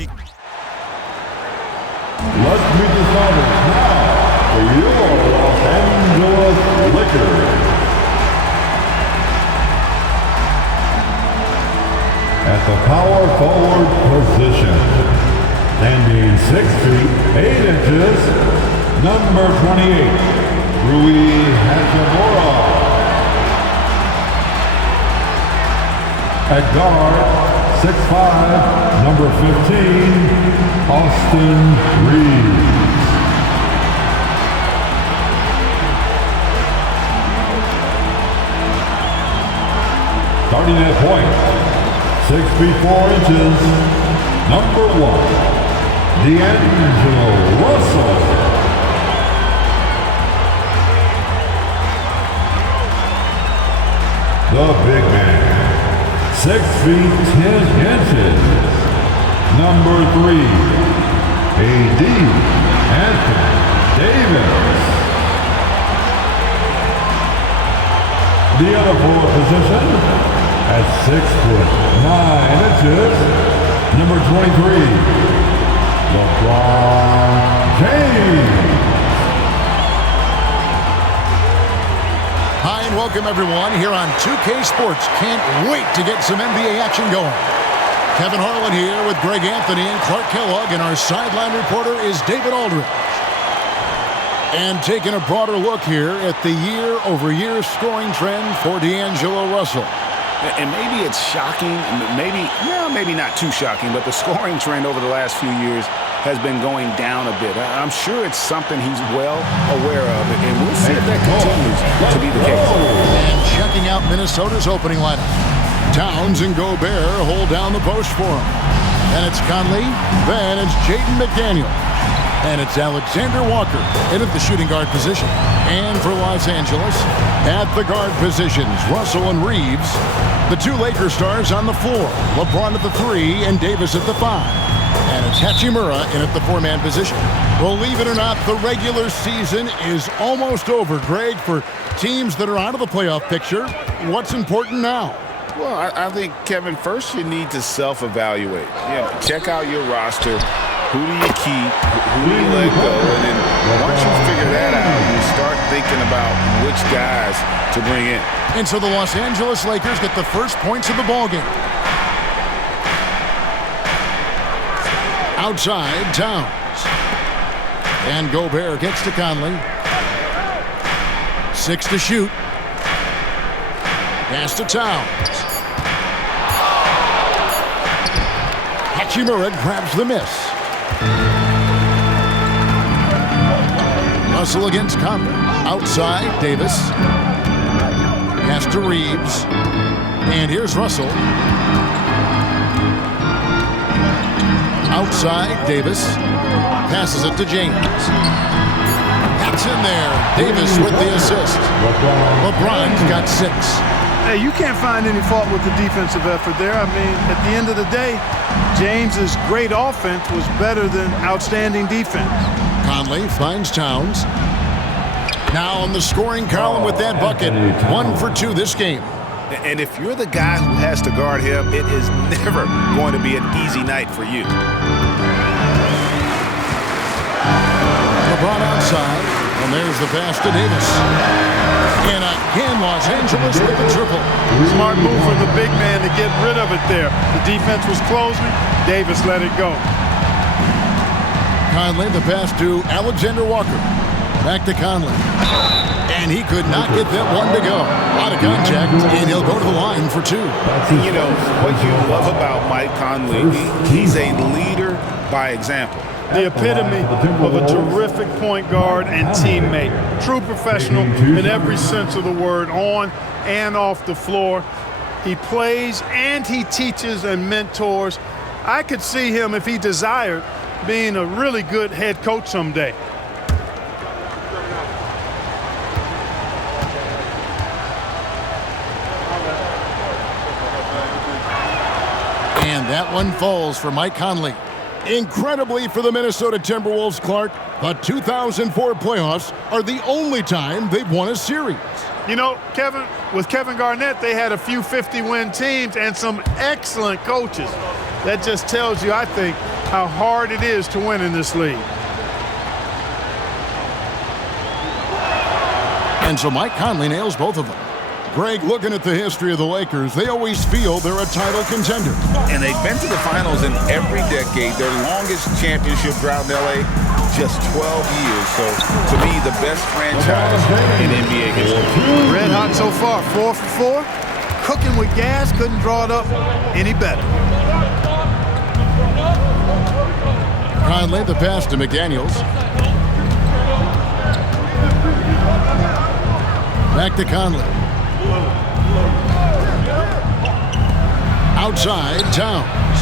she... Let's meet the starters now for your Los Angeles Lakers. At the power forward position, standing 6 feet 8 inches, number 28, Rui Hachimura. At guard, 6'5", number 15, Austin Reeves. Starting at point, 6 feet 4 inches, number 1, D'Angelo Russell. The big man, 6 feet 10 inches, number 3, A.D. Anthony Davis. The other forward position, at 6 foot 9 inches, number 23, LeBron James. Hi and welcome everyone here on 2K Sports. Can't wait to get some NBA action going. Kevin Harlan here with Greg Anthony and Clark Kellogg, and our sideline reporter is David Aldridge. And taking a broader look here at the year-over-year scoring trend for D'Angelo Russell. And maybe it's shocking, maybe not too shocking, but the scoring trend over the last few years has been going down a bit. I'm sure it's something he's well aware of, and we'll see if that continues to be the case. And checking out Minnesota's opening lineup. Towns and Gobert hold down the post for him. And it's Conley, then it's Jaden McDaniel. And it's Alexander Walker in at the shooting guard position. And for Los Angeles, at the guard positions, Russell and Reeves. The two Lakers stars on the floor. LeBron at the 3 and Davis at the 5. And it's Hachimura in at the 4-man position. Believe it or not, the regular season is almost over, Greg. For teams that are out of the playoff picture, what's important now? Well, I think, Kevin, first you need to self-evaluate. Check out your roster. Who do you keep? Who do you let go? And then once you figure that out, you start thinking about which guys to bring in. And so the Los Angeles Lakers get the first points of the ballgame. Outside, Towns. And Gobert gets to Conley. 6 to shoot. Pass to Towns. Hachimura grabs the miss. Russell against Conley. Outside, Davis. Pass to Reeves. And here's Russell. Outside, Davis. Passes it to James. That's in there. Davis with the assist. LeBron's got 6. Hey, you can't find any fault with the defensive effort there. I mean, at the end of the day, James's great offense was better than outstanding defense. Conley finds Towns. Now on the scoring column with that bucket. 1 for 2 this game. And if you're the guy who has to guard him, it is never going to be an easy night for you. LeBron outside, and there's the pass to Davis. And again, Los Angeles with the triple. Smart move for the big man to get rid of it there. The defense was closing. Davis let it go. Conley, the pass to Alexander Walker. Back to Conley. And he could not get that one to go. A lot of contact, and he'll go to the line for 2. You know, what you love about Mike Conley, he's a leader by example. The epitome of a terrific point guard and teammate. True professional in every sense of the word, on and off the floor. He plays and he teaches and mentors. I could see him, if he desired, being a really good head coach someday. And that one falls for Mike Conley. Incredibly for the Minnesota Timberwolves, Clark, the 2004 playoffs are the only time they've won a series. You know, Kevin, with Kevin Garnett, they had a few 50-win teams and some excellent coaches. That just tells you, I think, how hard it is to win in this league. And so Mike Conley nails both of them. Greg, looking at the history of the Lakers, they always feel they're a title contender. And they've been to the finals in every decade. Their longest championship drought in L.A., just 12 years. So, to me, the best franchise in NBA history. Red hot so far, 4 for 4. Cooking with gas, couldn't draw it up any better. Conley, the pass to McDaniels. Back to Conley. Outside, Towns.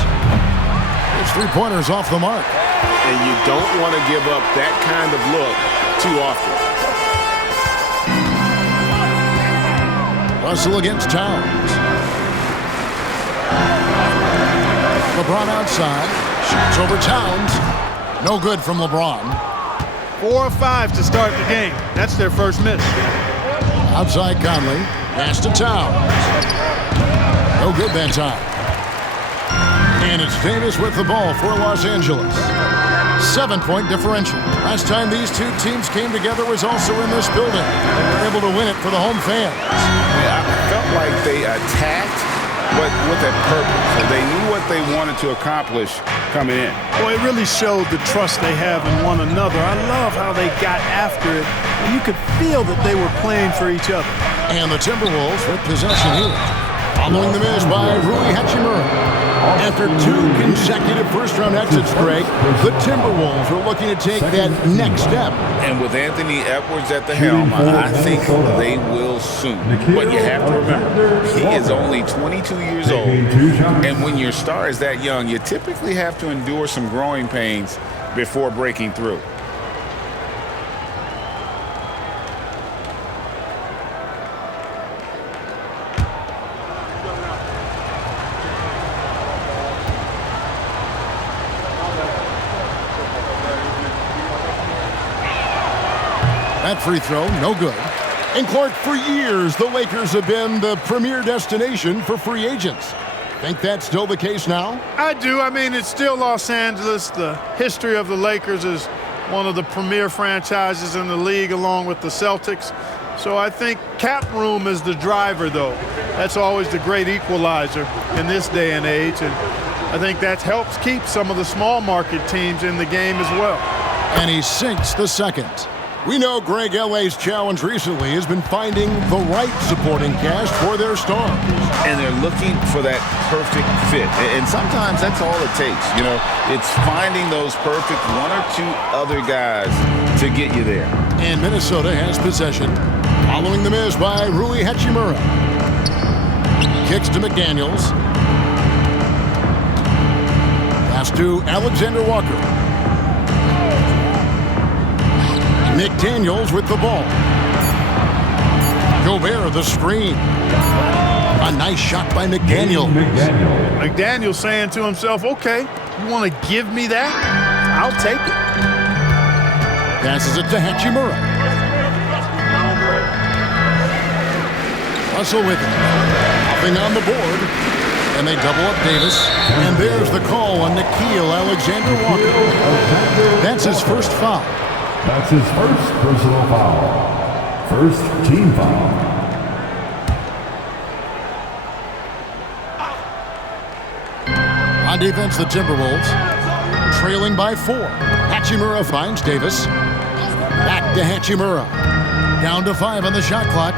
His three-pointers off the mark. And you don't want to give up that kind of look too often. Russell against Towns. LeBron outside. Shoots over Towns. No good from LeBron. 4 or 5 to start the game. That's their first miss. Outside Conley. Pass to Towns. No good that time. And it's Davis with the ball for Los Angeles. 7-point differential. Last time these two teams came together was also in this building. They were able to win it for the home fans. Yeah, I felt like they attacked, but with a purpose. So they knew what they wanted to accomplish coming in. Boy, it really showed the trust they have in one another. I love how they got after it, and you could feel that they were playing for each other. And the Timberwolves with possession here. Following the miss by Rui Hachimura. After 2 consecutive first-round exits, Greg, the Timberwolves are looking to take that next step. And with Anthony Edwards at the helm, I think they will soon. But you have to remember, he is only 22 years old. And when your star is that young, you typically have to endure some growing pains before breaking through. That free throw, no good. And Clark, for years, the Lakers have been the premier destination for free agents. Think that's still the case now? I do. I mean, it's still Los Angeles. The history of the Lakers is one of the premier franchises in the league along with the Celtics. So I think cap room is the driver, though. That's always the great equalizer in this day and age. And I think that helps keep some of the small market teams in the game as well. And he sinks the second. We know Greg LA's challenge recently has been finding the right supporting cast for their stars. And they're looking for that perfect fit. And sometimes that's all it takes. You know, it's finding those perfect 1 or 2 other guys to get you there. And Minnesota has possession. Following the miss by Rui Hachimura. Kicks to McDaniels. Pass to Alexander Walker. McDaniels with the ball. Gobert the screen. A nice shot by McDaniels. McDaniels saying to himself, okay, you want to give me that? I'll take it. Passes it to Hachimura. Russell with it. Nothing on the board. And they double up Davis. And there's the call on Nickeil Alexander-Walker. That's his first foul. That's his first personal foul. First team foul. On defense, the Timberwolves trailing by 4. Hachimura finds Davis. Back to Hachimura. Down to 5 on the shot clock.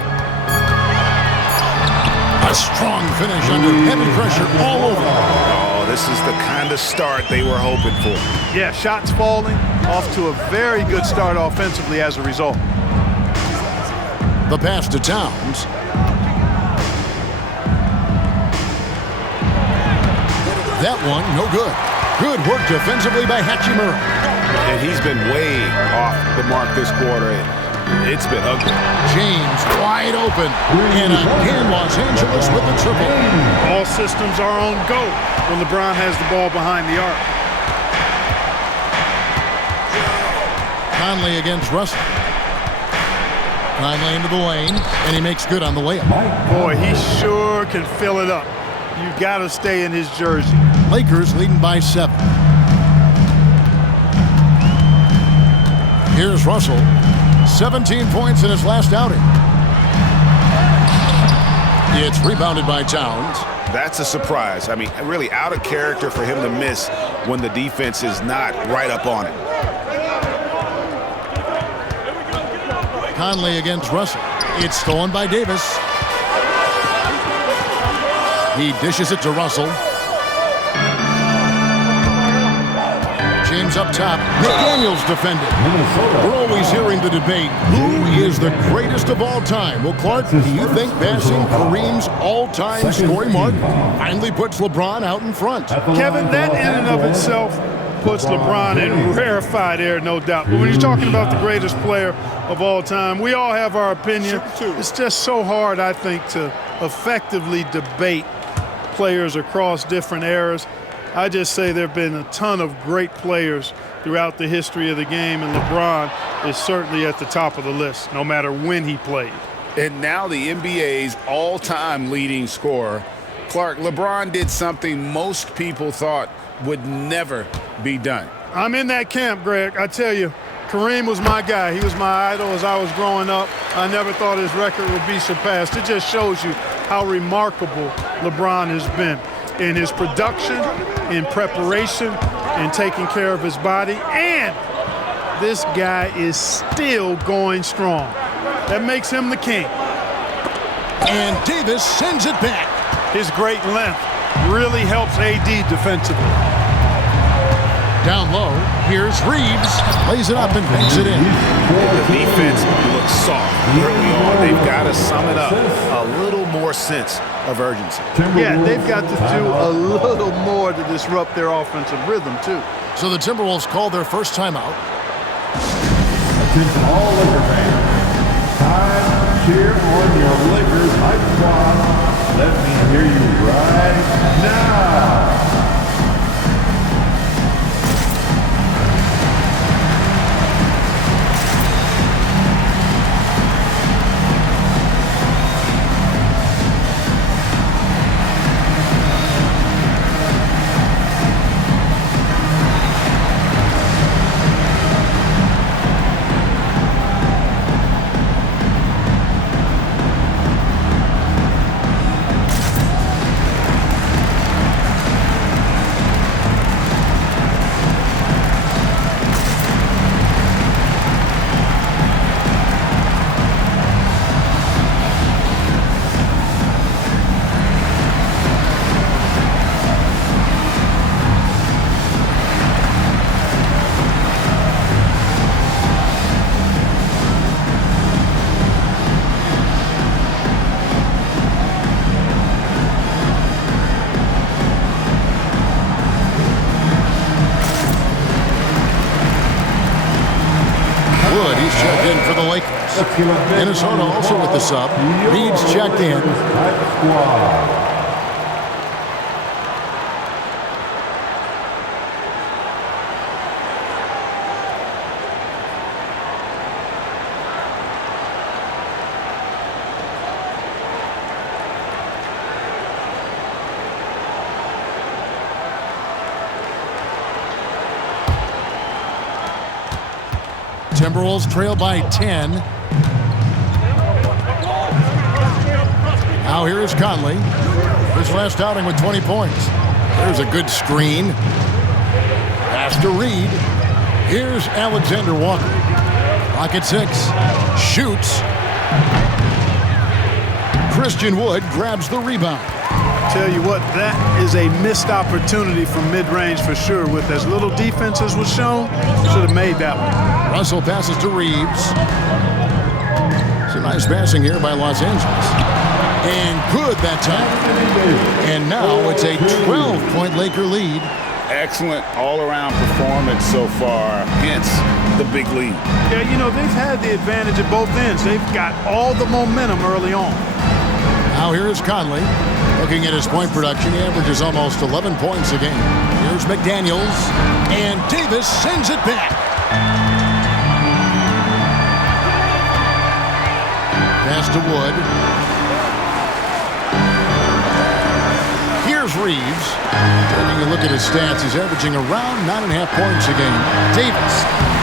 A strong finish under heavy pressure all over. Oh, this is the kind of start they were hoping for. Yeah, shots falling. Off to a very good start offensively as a result. The pass to Towns. That one, no good. Good work defensively by Hachimura. And he's been way off the mark this quarter. It's been ugly. James wide open. And again, Los Angeles with the triple. All systems are on go when LeBron has the ball behind the arc. Conley against Russell. Conley into the lane, and he makes good on the layup. Boy, he sure can fill it up. You got to stay in his jersey. Lakers leading by 7. Here's Russell. 17 points in his last outing. It's rebounded by Towns. That's a surprise. I mean, really out of character for him to miss when the defense is not right up on it. Conley against Russell. It's stolen by Davis. He dishes it to Russell. James up top. McDaniels defended. We're always hearing the debate, who is the greatest of all time? Well, Clark, do you think passing Kareem's all-time scoring mark finally puts LeBron out in front? Kevin, that in and of itself puts LeBron in rarefied air, no doubt. But when you're talking about the greatest player of all time, we all have our opinion. It's just so hard, I think, to effectively debate players across different eras. I just say there have been a ton of great players throughout the history of the game, and LeBron is certainly at the top of the list, no matter when he played. And now the NBA's all-time leading scorer. Clark, LeBron did something most people thought would never be done. I'm in that camp, Greg. I tell you, Kareem was my guy. He was my idol as I was growing up. I never thought his record would be surpassed. It just shows you how remarkable LeBron has been in his production, in preparation, in taking care of his body. And this guy is still going strong. That makes him the king. And Davis sends it back. His great length really helps AD defensively. Down low, here's Reeves. Lays it up and banks it in. The defense looks soft early on. They've got to sum it up. A little more sense of urgency. Yeah, they've got to do a little more to disrupt their offensive rhythm, too. So the Timberwolves call their first timeout. Attention all Laker fans. Time to cheer on your Lakers hype squad. Let me hear you right now. Minnesota also with the sub. Reeves checked in. Timberwolves trail by 10. Now here is Conley. His last outing with 20 points. There's a good screen. Pass to Reed. Here's Alexander Walker. Clock at 6. Shoots. Christian Wood grabs the rebound. Tell you what, that is a missed opportunity from mid-range for sure. With as little defense as was shown, should have made that one. Russell passes to Reeves. Some nice passing here by Los Angeles. And good that time. And now it's a 12-point Laker lead. Excellent all-around performance so far, hence the big lead. Yeah, you know, they've had the advantage at both ends. They've got all the momentum early on. Now here is Conley. Looking at his point production, he averages almost 11 points a game. Here's McDaniels. And Davis sends it back. Pass to Wood. Here's Reeves. Taking a look at his stats, he's averaging around 9.5 points a game. Davis.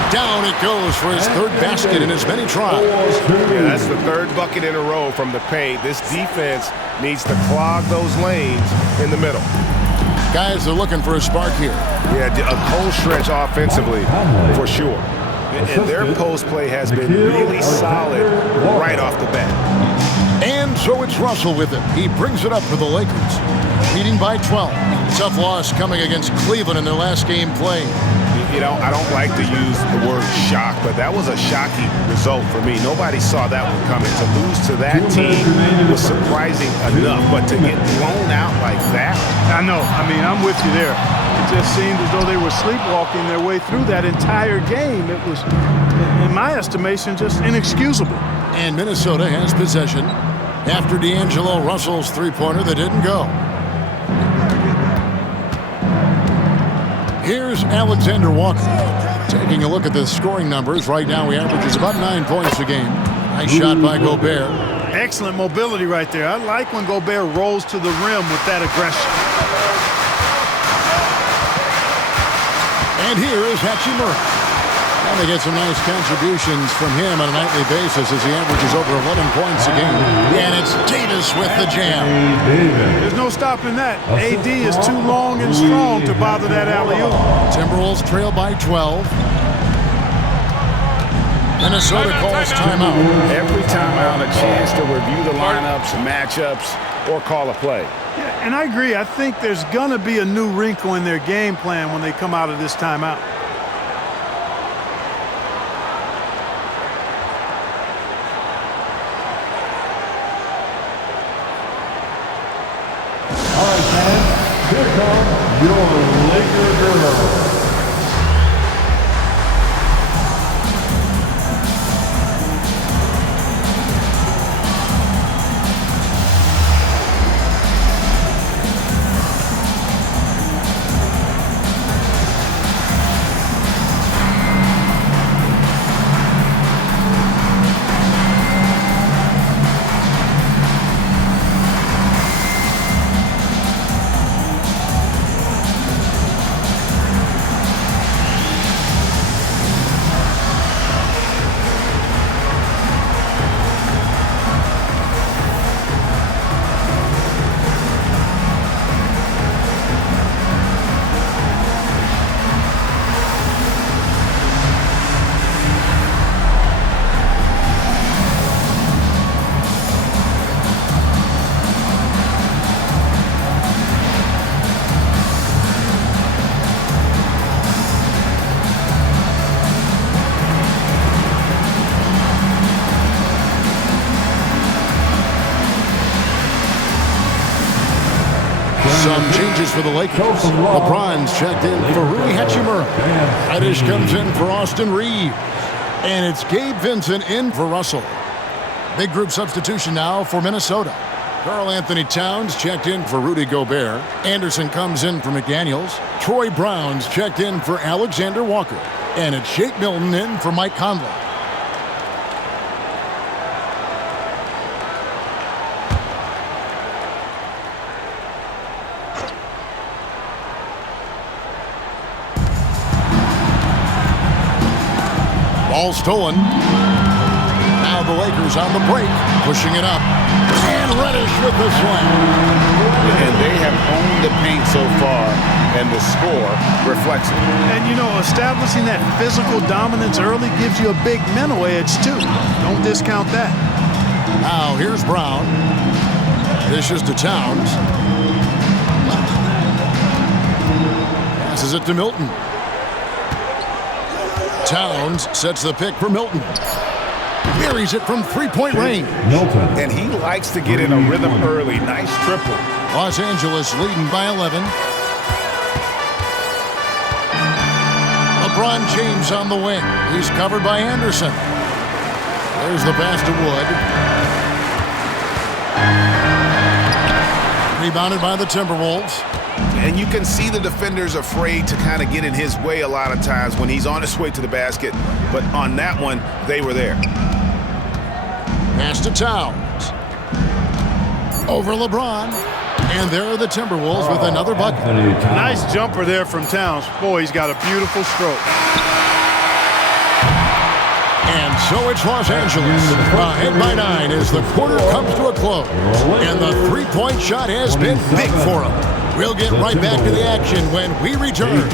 Down it goes for his third basket in as many tries. Yeah, that's the third bucket in a row from the paint. This defense needs to clog those lanes in the middle. Guys are looking for a spark here. Yeah, a cold stretch offensively for sure. And their post play has been really solid right off the bat. And so it's Russell with it. He brings it up for the Lakers, leading by 12. Tough loss coming against Cleveland in their last game played. You know, I don't like to use the word shock, but that was a shocking result for me. Nobody saw that one coming. To lose to that team was surprising enough, but to get blown out like that? I know. I mean, I'm with you there. It just seemed as though they were sleepwalking their way through that entire game. It was, in my estimation, just inexcusable. And Minnesota has possession after D'Angelo Russell's three-pointer that didn't go. Here's Alexander Walker. Taking a look at the scoring numbers, right now he averages about 9 points a game. Nice shot by Gobert. Excellent mobility right there. I like when Gobert rolls to the rim with that aggression. And here is Hachimura. And they get some nice contributions from him on a nightly basis as he averages over 11 points a game. And it's Davis with the jam. There's no stopping that. AD is too long and strong to bother that alley-oop. Timberwolves trail by 12. Minnesota calls timeout. Every timeout, a chance to review the lineups, matchups, or call a play. Yeah, and I agree. I think there's going to be a new wrinkle in their game plan when they come out of this timeout. Here comes your Laker girls. Some changes for the Lakers. LeBron's checked in for Rui Hachimura. Reddish comes in for Austin Reeves. And it's Gabe Vincent in for Russell. Big group substitution now for Minnesota. Karl Anthony Towns checked in for Rudy Gobert. Anderson comes in for McDaniels. Troy Brown's checked in for Alexander Walker. And it's Shake Milton in for Mike Conley. Ball stolen. Now the Lakers on the break, pushing it up. And Reddish with the slam. And they have owned the paint so far, and the score reflects it. And, you know, establishing that physical dominance early gives you a big mental edge, too. Don't discount that. Now here's Brown. Dishes to Towns. Passes it to Milton. Towns sets the pick for Milton. Buries it from three-point range. Milton. And he likes to get in a rhythm early. Nice triple. Los Angeles leading by 11. LeBron James on the wing. He's covered by Anderson. There's the pass to Wood. Rebounded by the Timberwolves. And you can see the defenders afraid to kind of get in his way a lot of times when he's on his way to the basket. But on that one, they were there. Pass to Towns. Over LeBron. And there are the Timberwolves with another bucket. Nice jumper there from Towns. Boy, he's got a beautiful stroke. And so it's Los Angeles, ahead by 9 as the quarter comes to a close. And the three-point shot has been big for him. We'll get right back to the action when we return.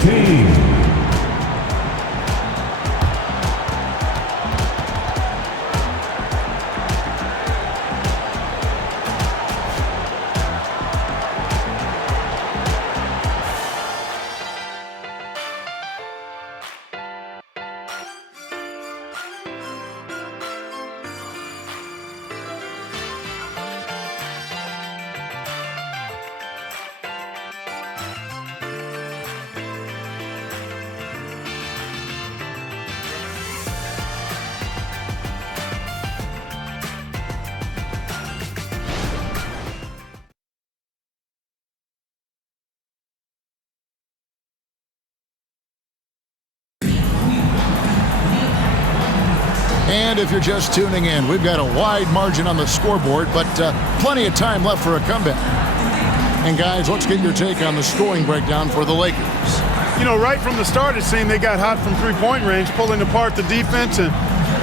And if you're just tuning in, we've got a wide margin on the scoreboard, but plenty of time left for a comeback. And guys, let's get your take on the scoring breakdown for the Lakers. You know, right from the start, it seemed they got hot from three-point range, pulling apart the defense and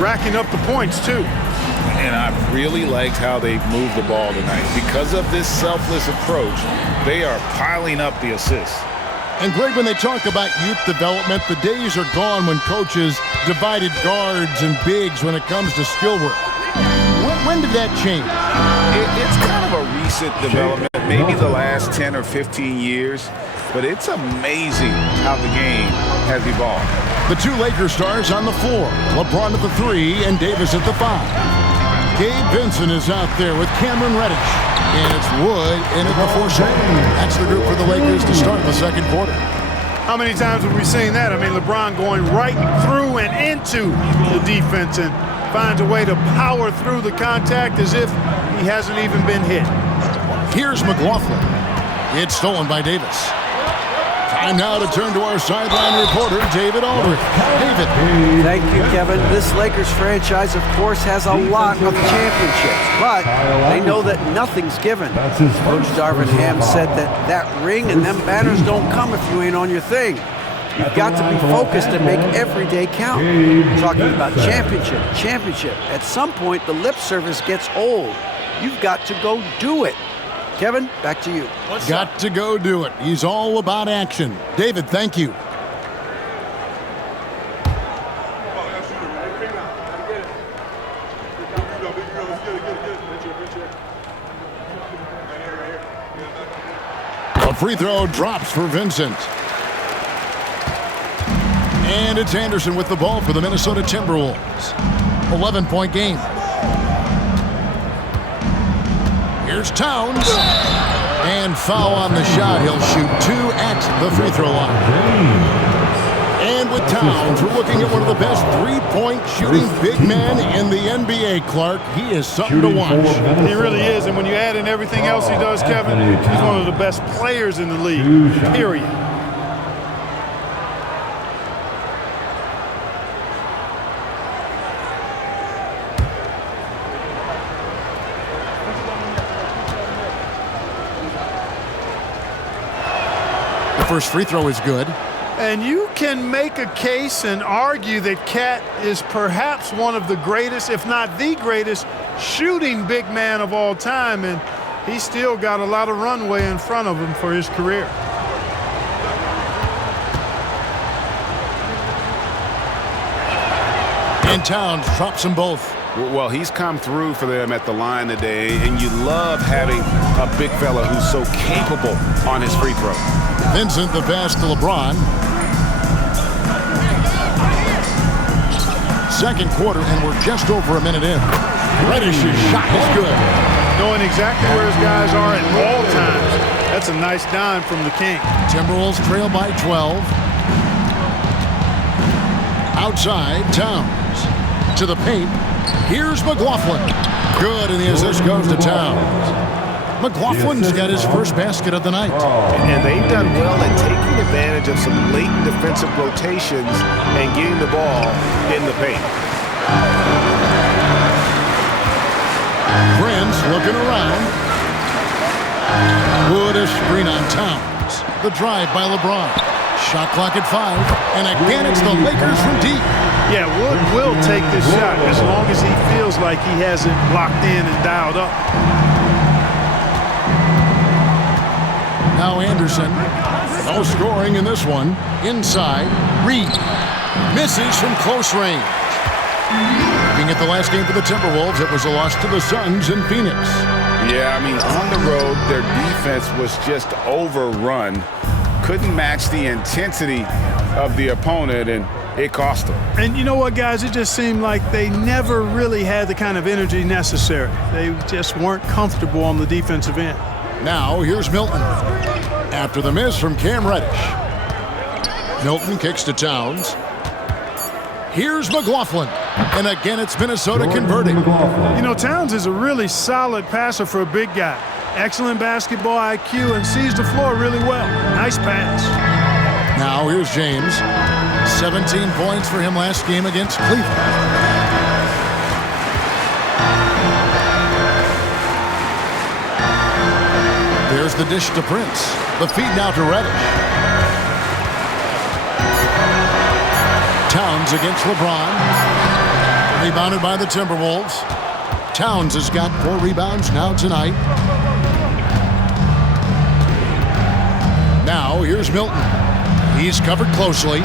racking up the points, too. And I really liked how they moved the ball tonight. Because of this selfless approach, they are piling up the assists. And Greg, when they talk about youth development, the days are gone when coaches divided guards and bigs when it comes to skill work. When did that change? It's kind of a recent development, maybe the last 10 or 15 years, but it's amazing how the game has evolved. The two Lakers stars on the floor, LeBron at the 3 and Davis at the 5. Gabe Vincent is out there with Cameron Reddish. And it's Wood in at the 4 shot. That's the group for the Lakers to start the second quarter. How many times have we seen that? I mean, LeBron going right through and into the defense and finds a way to power through the contact as if he hasn't even been hit. Here's McLaughlin. It's stolen by Davis. Time now to turn to our sideline reporter, David Aldridge. David. Thank you, Kevin. This Lakers franchise, of course, has a lot of championships, but they know that nothing's given. Coach Darvin Ham said that ring and them banners don't come if you ain't on your thing. You've got to be focused and make every day count. Talking about championship. At some point, the lip service gets old. You've got to go do it. Kevin, back to you. Got to go do it. He's all about action. David, thank you. A free throw drops for Vincent. And it's Anderson with the ball for the Minnesota Timberwolves. 11-point game. Here's Towns. And foul on the shot. He'll shoot 2 at the free throw line. And with Towns, we're looking at one of the best three-point shooting big men in the NBA, Clark. He is something to watch. He really is. And when you add in everything else he does, Kevin, he's one of the best players in the league, period. First free throw is good. And you can make a case and argue that Cat is perhaps one of the greatest, if not the greatest, shooting big man of all time, and he's still got a lot of runway in front of him for his career. And Towns drops them both. Well, he's come through for them at the line today, and you love having a big fella who's so capable on his free throw. Vincent, the pass to LeBron. Second quarter, and we're just over a minute in. Reddish's shot is good. Knowing exactly where his guys are at all times. That's a nice dime from the King. Timberwolves trail by 12. Outside, Towns. To the paint. Here's McLaughlin. Good, and the assist goes to Towns. McLaughlin's got his first basket of the night. And they've done well at taking advantage of some late defensive rotations and getting the ball in the paint. Prince looking around. Wood a screen on Towns. The drive by LeBron. Shot clock at 5. And again, it's the Lakers from deep. Yeah, Wood will take this shot as long as he feels like he has it locked in and dialed up. Now Anderson. No scoring in this one. Inside. Reed. Misses from close range. Looking at the last game for the Timberwolves, it was a loss to the Suns in Phoenix. Yeah, I mean, on the road, their defense was just overrun. Couldn't match the intensity of the opponent, and it cost them. And you know what, guys? It just seemed like they never really had the kind of energy necessary. They just weren't comfortable on the defensive end. Now, here's Milton. After the miss from Cam Reddish. Milton kicks to Towns. Here's McLaughlin. And again, it's Minnesota converting. You know, Towns is a really solid passer for a big guy. Excellent basketball IQ and sees the floor really well. Nice pass. Now, here's James. 17 points for him last game against Cleveland. There's the dish to Prince. The feed now to Reddish. Towns against LeBron. Rebounded by the Timberwolves. Towns has got 4 rebounds now tonight. Now here's Milton. He's covered closely.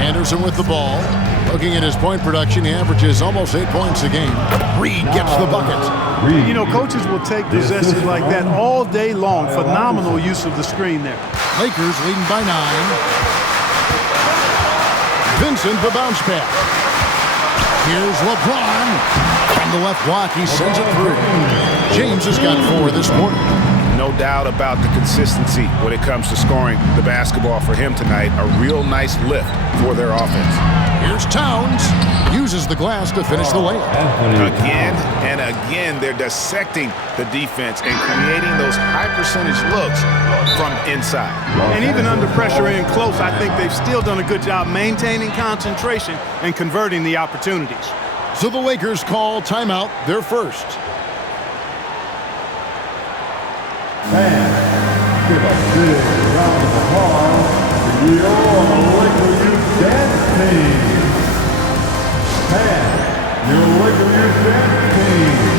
Anderson with the ball. Looking at his point production, he averages almost 8 points a game. Reed gets the bucket. You know, coaches will take possessions like that all day long. Phenomenal use of the screen there. Lakers leading by 9. Vincent, the bounce pass. Here's LeBron. From the left block, he sends it through. James has got 4 this quarter. No doubt about the consistency when it comes to scoring the basketball for him tonight. A real nice lift for their offense. Here's Towns. Uses the glass to finish the layup. Again and again, they're dissecting the defense and creating those high percentage looks from inside. And even under pressure in close, I think they've still done a good job maintaining concentration and converting the opportunities. So the Lakers call timeout, their first. And give a big round of applause to your Laker Youth Dance Team. And your Laker Youth Dance Team.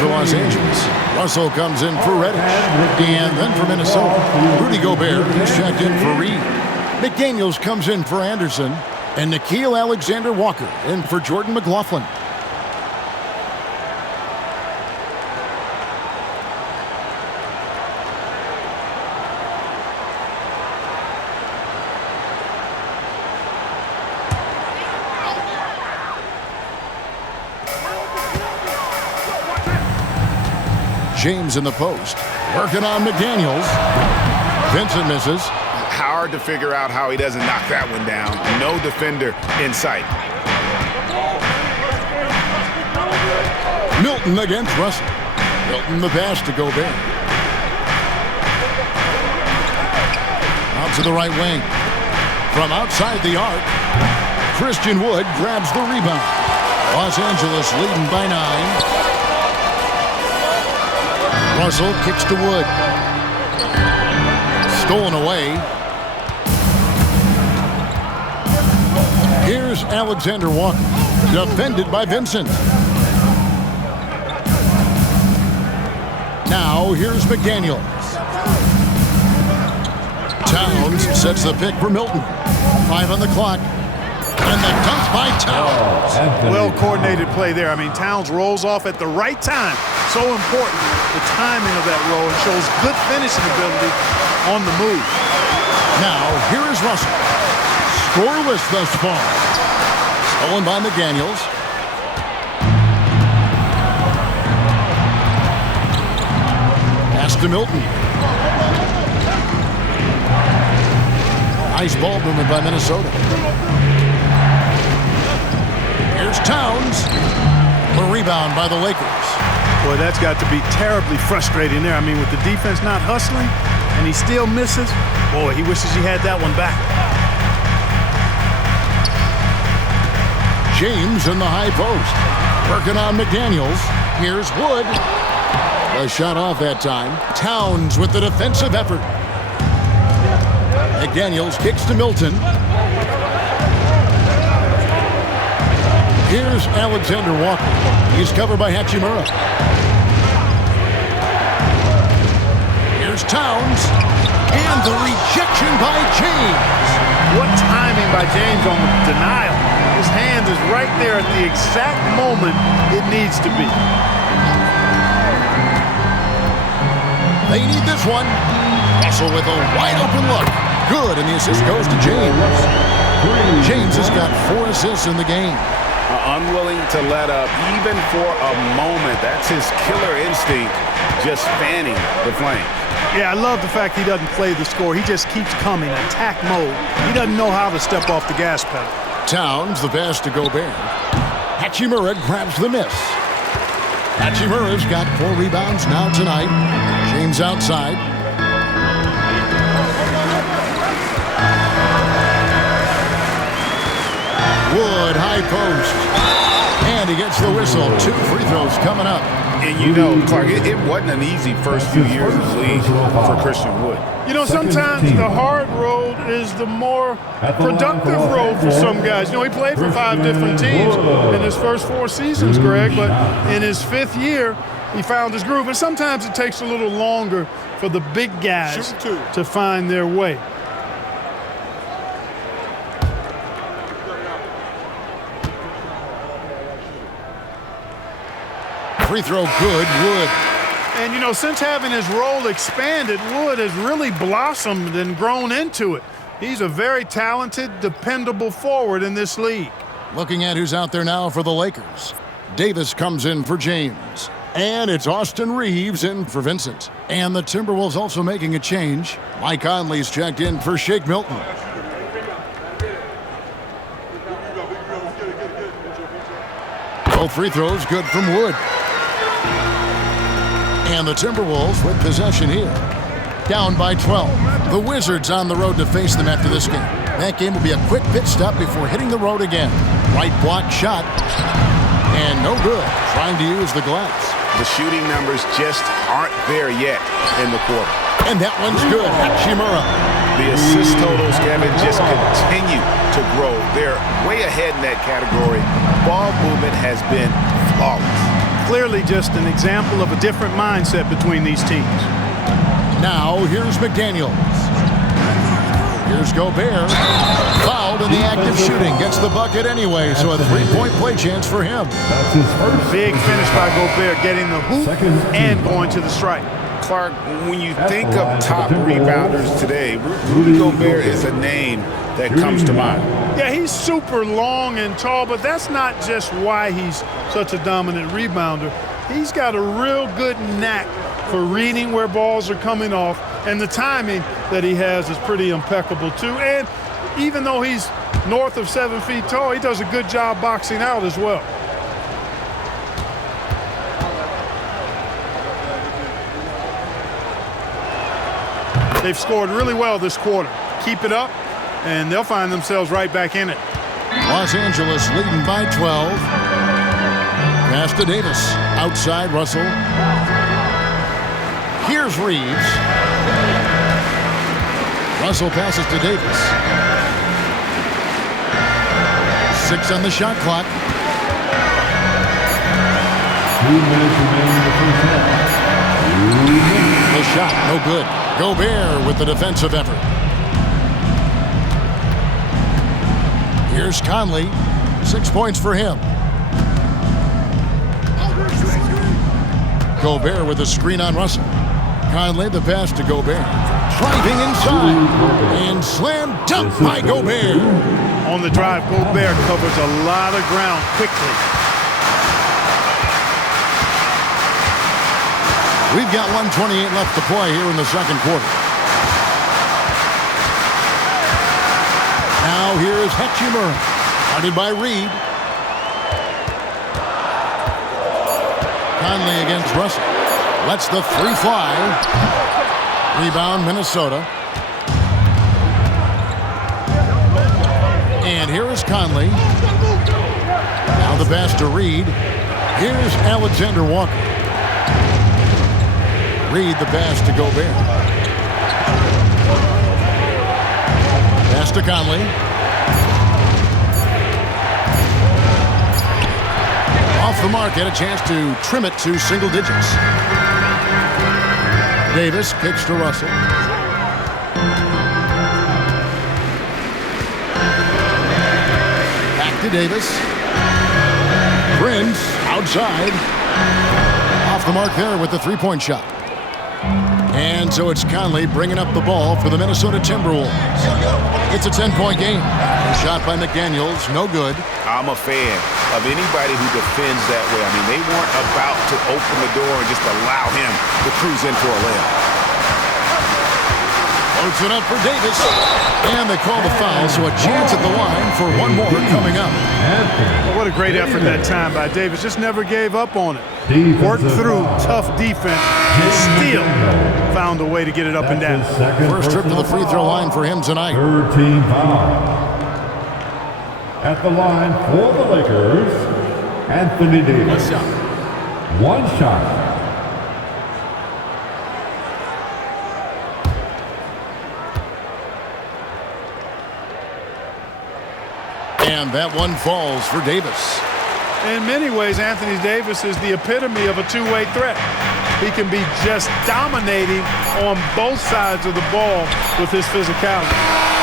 Los Angeles. Russell comes in for Reddish. And then for Minnesota, Rudy Gobert is checked in for Reed. McDaniels comes in for Anderson. And Nickeil Alexander-Walker in for Jordan McLaughlin. James in the post, working on McDaniels. Vincent misses. Hard to figure out how he doesn't knock that one down. No defender in sight. Milton against Russell. Milton the pass to Gobert. Out to the right wing. From outside the arc, Christian Wood grabs the rebound. Los Angeles leading by 9. Russell kicks to Wood. Stolen away. Here's Alexander Walker. Defended by Vincent. Now here's McDaniels. Towns sets the pick for Milton. 5 on the clock. And the dunk by Towns. Well-coordinated play there. I mean, Towns rolls off at the right time. So important, the timing of that roll, and shows good finishing ability on the move. Now, here is Russell. Scoreless thus far. Stolen by McDaniels. Pass to Milton. Nice ball movement by Minnesota. Here's Towns. The rebound by the Lakers. Boy, that's got to be terribly frustrating there. I mean, with the defense not hustling and he still misses, boy, he wishes he had that one back. James in the high post. Working on McDaniels. Here's Wood. A shot off that time. Towns with the defensive effort. McDaniels kicks to Milton. Here's Alexander Walker. He's covered by Hachimura. Here's Towns. And the rejection by James. What timing by James on the denial. His hand is right there at the exact moment it needs to be. They need this one. Russell with a wide open look. Good, and the assist goes to James. James has got 4 assists in the game. Unwilling to let up even for a moment. That's his killer instinct, just fanning the flame. Yeah, I love the fact he doesn't play the score. He just keeps coming, attack mode. He doesn't know how to step off the gas pedal. Towns, the pass to Gobert. Hachimura grabs the miss. Hachimura's got 4 rebounds now tonight. James outside. Wood, high post. And he gets the whistle. 2 free throws coming up. And you know, Clark, it wasn't an easy first few years in the league for Christian Wood. You know, sometimes the hard road is the more productive road for some guys. You know, he played for 5 different teams in his first 4 seasons, Greg, but in his 5th year, he found his groove. And sometimes it takes a little longer for the big guys to find their way. Free throw good, Wood. And, you know, since having his role expanded, Wood has really blossomed and grown into it. He's a very talented, dependable forward in this league. Looking at who's out there now for the Lakers. Davis comes in for James. And it's Austin Reeves in for Vincent. And the Timberwolves also making a change. Mike Conley's checked in for Shake Milton. Both free throws good from Wood. And the Timberwolves with possession here. Down by 12. The Wizards on the road to face them after this game. That game will be a quick pit stop before hitting the road again. Right block shot. And no good. Trying to use the glass. The shooting numbers just aren't there yet in the quarter. And that one's good. Hachimura. The assist totals, Kevin, just continue to grow. They're way ahead in that category. Ball movement has been flawless. Clearly just an example of a different mindset between these teams. Now, here's McDaniels. Here's Gobert. Fouled in the act of shooting. Gets the bucket anyway, so a 3-point play chance for him. That's his first. Big finish by Gobert, getting the hoop and going to the strike. Clark, when you think of top rebounders today, Rudy Gobert is a name that comes to mind. Yeah, he's super long and tall, but that's not just why he's such a dominant rebounder. He's got a real good knack for reading where balls are coming off, and the timing that he has is pretty impeccable too. And even though he's north of 7 feet tall, he does a good job boxing out as well. They've scored really well this quarter. Keep it up, and they'll find themselves right back in it. Los Angeles leading by 12. Pass to Davis. Outside Russell. Here's Reeves. Russell passes to Davis. 6 on the shot clock. 2 minutes remaining in the first half. The shot, no good. Gobert with the defensive effort. Here's Conley. 6 points for him. Gobert with a screen on Russell. Conley the pass to Gobert. Driving inside. And slam dunk by Gobert. On the drive, Gobert covers a lot of ground quickly. We've got 1:28 left to play here in the second quarter. Now here is Hachimura. Guarded by Reed. Conley against Russell. Lets the three fly. Rebound Minnesota. And here is Conley. Now the pass to Reed. Here's Alexander Walker. Reed the pass to Gobert. Pass to Conley. Off the mark, had a chance to trim it to single digits. Davis kicks to Russell. Back to Davis. Prince outside. Off the mark there with the three-point shot. And so it's Conley bringing up the ball for the Minnesota Timberwolves. It's a 10-point game. A shot by McDaniels, no good. I'm a fan of anybody who defends that way. I mean, they weren't about to open the door and just allow him to cruise in for a layup. Loads it up for Davis. And they call the foul, so a chance at the line for one more coming up. Well, what a great effort that time by Davis. Just never gave up on it. Worked through tough defense and still found a way to get it up and down. First trip to the free throw line for him tonight. 13 foul. At the line for the Lakers, Anthony Davis. One shot. And that one falls for Davis. In many ways, Anthony Davis is the epitome of a two-way threat. He can be just dominating on both sides of the ball with his physicality.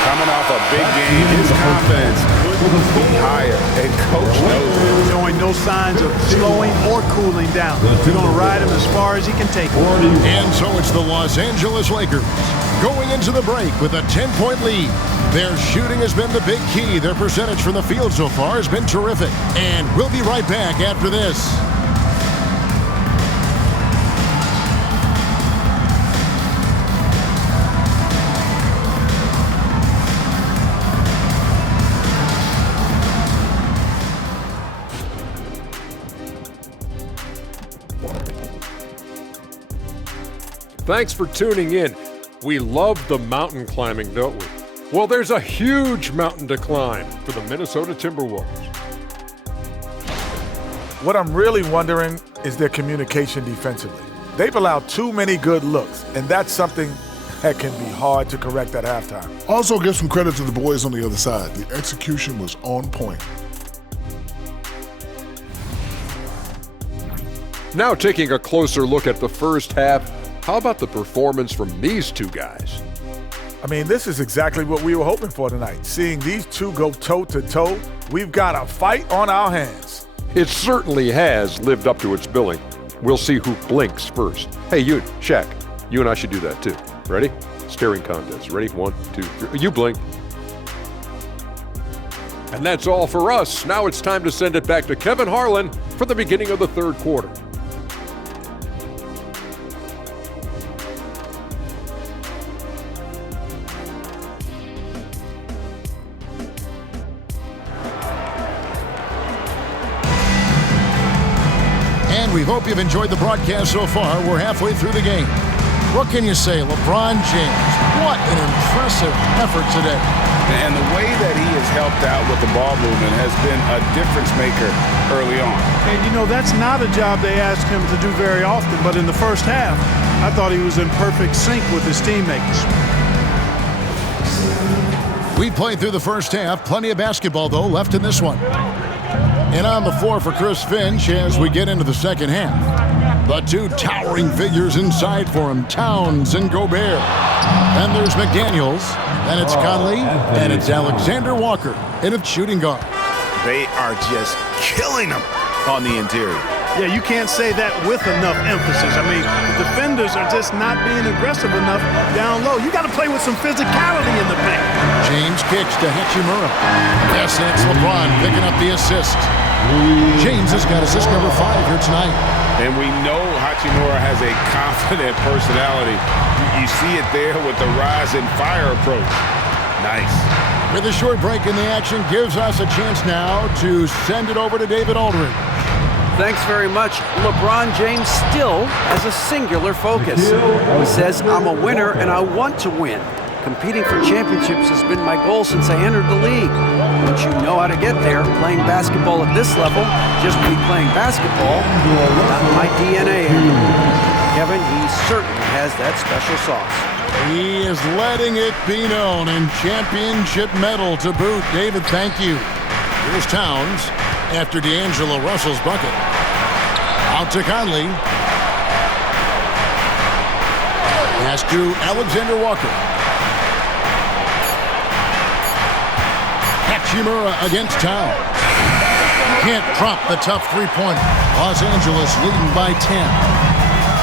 Coming off a big game, his confidence couldn't be higher, and Coach knows it. Showing no signs of slowing or cooling down. He's going to ride him as far as he can take him. And so it's the Los Angeles Lakers going into the break with a 10-point lead. Their shooting has been the big key. Their percentage from the field so far has been terrific. And we'll be right back after this. Thanks for tuning in. We love the mountain climbing, don't we? Well, there's a huge mountain to climb for the Minnesota Timberwolves. What I'm really wondering is their communication defensively. They've allowed too many good looks, and that's something that can be hard to correct at halftime. Also give some credit to the boys on the other side. The execution was on point. Now taking a closer look at the first half, how about the performance from these two guys? I mean, this is exactly what we were hoping for tonight. Seeing these two go toe-to-toe, we've got a fight on our hands. It certainly has lived up to its billing. We'll see who blinks first. Hey, you, Shaq, you and I should do that too. Ready? Staring contest. Ready? 1, 2, 3. You blink. And that's all for us. Now it's time to send it back to Kevin Harlan for the beginning of the third quarter. We hope you've enjoyed the broadcast so far. We're halfway through the game. What can you say? LeBron James, what an impressive effort today. And the way that he has helped out with the ball movement has been a difference maker early on. And you know, that's not a job they ask him to do very often, but in the first half, I thought he was in perfect sync with his teammates. We played through the first half. Plenty of basketball, though, left in this one. And on the floor for Chris Finch as we get into the second half. The two towering figures inside for him, Towns and Gobert. Then there's McDaniels, then it's Conley, and it's Alexander Walker in at shooting guard. They are just killing them on the interior. Yeah, you can't say that with enough emphasis. I mean, the defenders are just not being aggressive enough down low. You got to play with some physicality in the paint. James kicks to Hachimura. Yes, and it's LeBron picking up the assist. James has got assist number 5 here tonight. And we know Hachimura has a confident personality. You see it there with the rise and fire approach. Nice. With a short break in the action gives us a chance now to send it over to David Aldridge. Thanks very much. LeBron James still has a singular focus. He says, I'm a winner and I want to win. Competing for championships has been my goal since I entered the league. Once you know how to get there, playing basketball at this level, just me playing basketball, not my DNA. Kevin, he certainly has that special sauce. He is letting it be known, and championship medal to boot. David, thank you. Here's Towns after D'Angelo Russell's bucket. Out to Conley. Pass to Alexander Walker. Hachimura against Towns. Can't drop the tough three-pointer. Los Angeles leading by 10.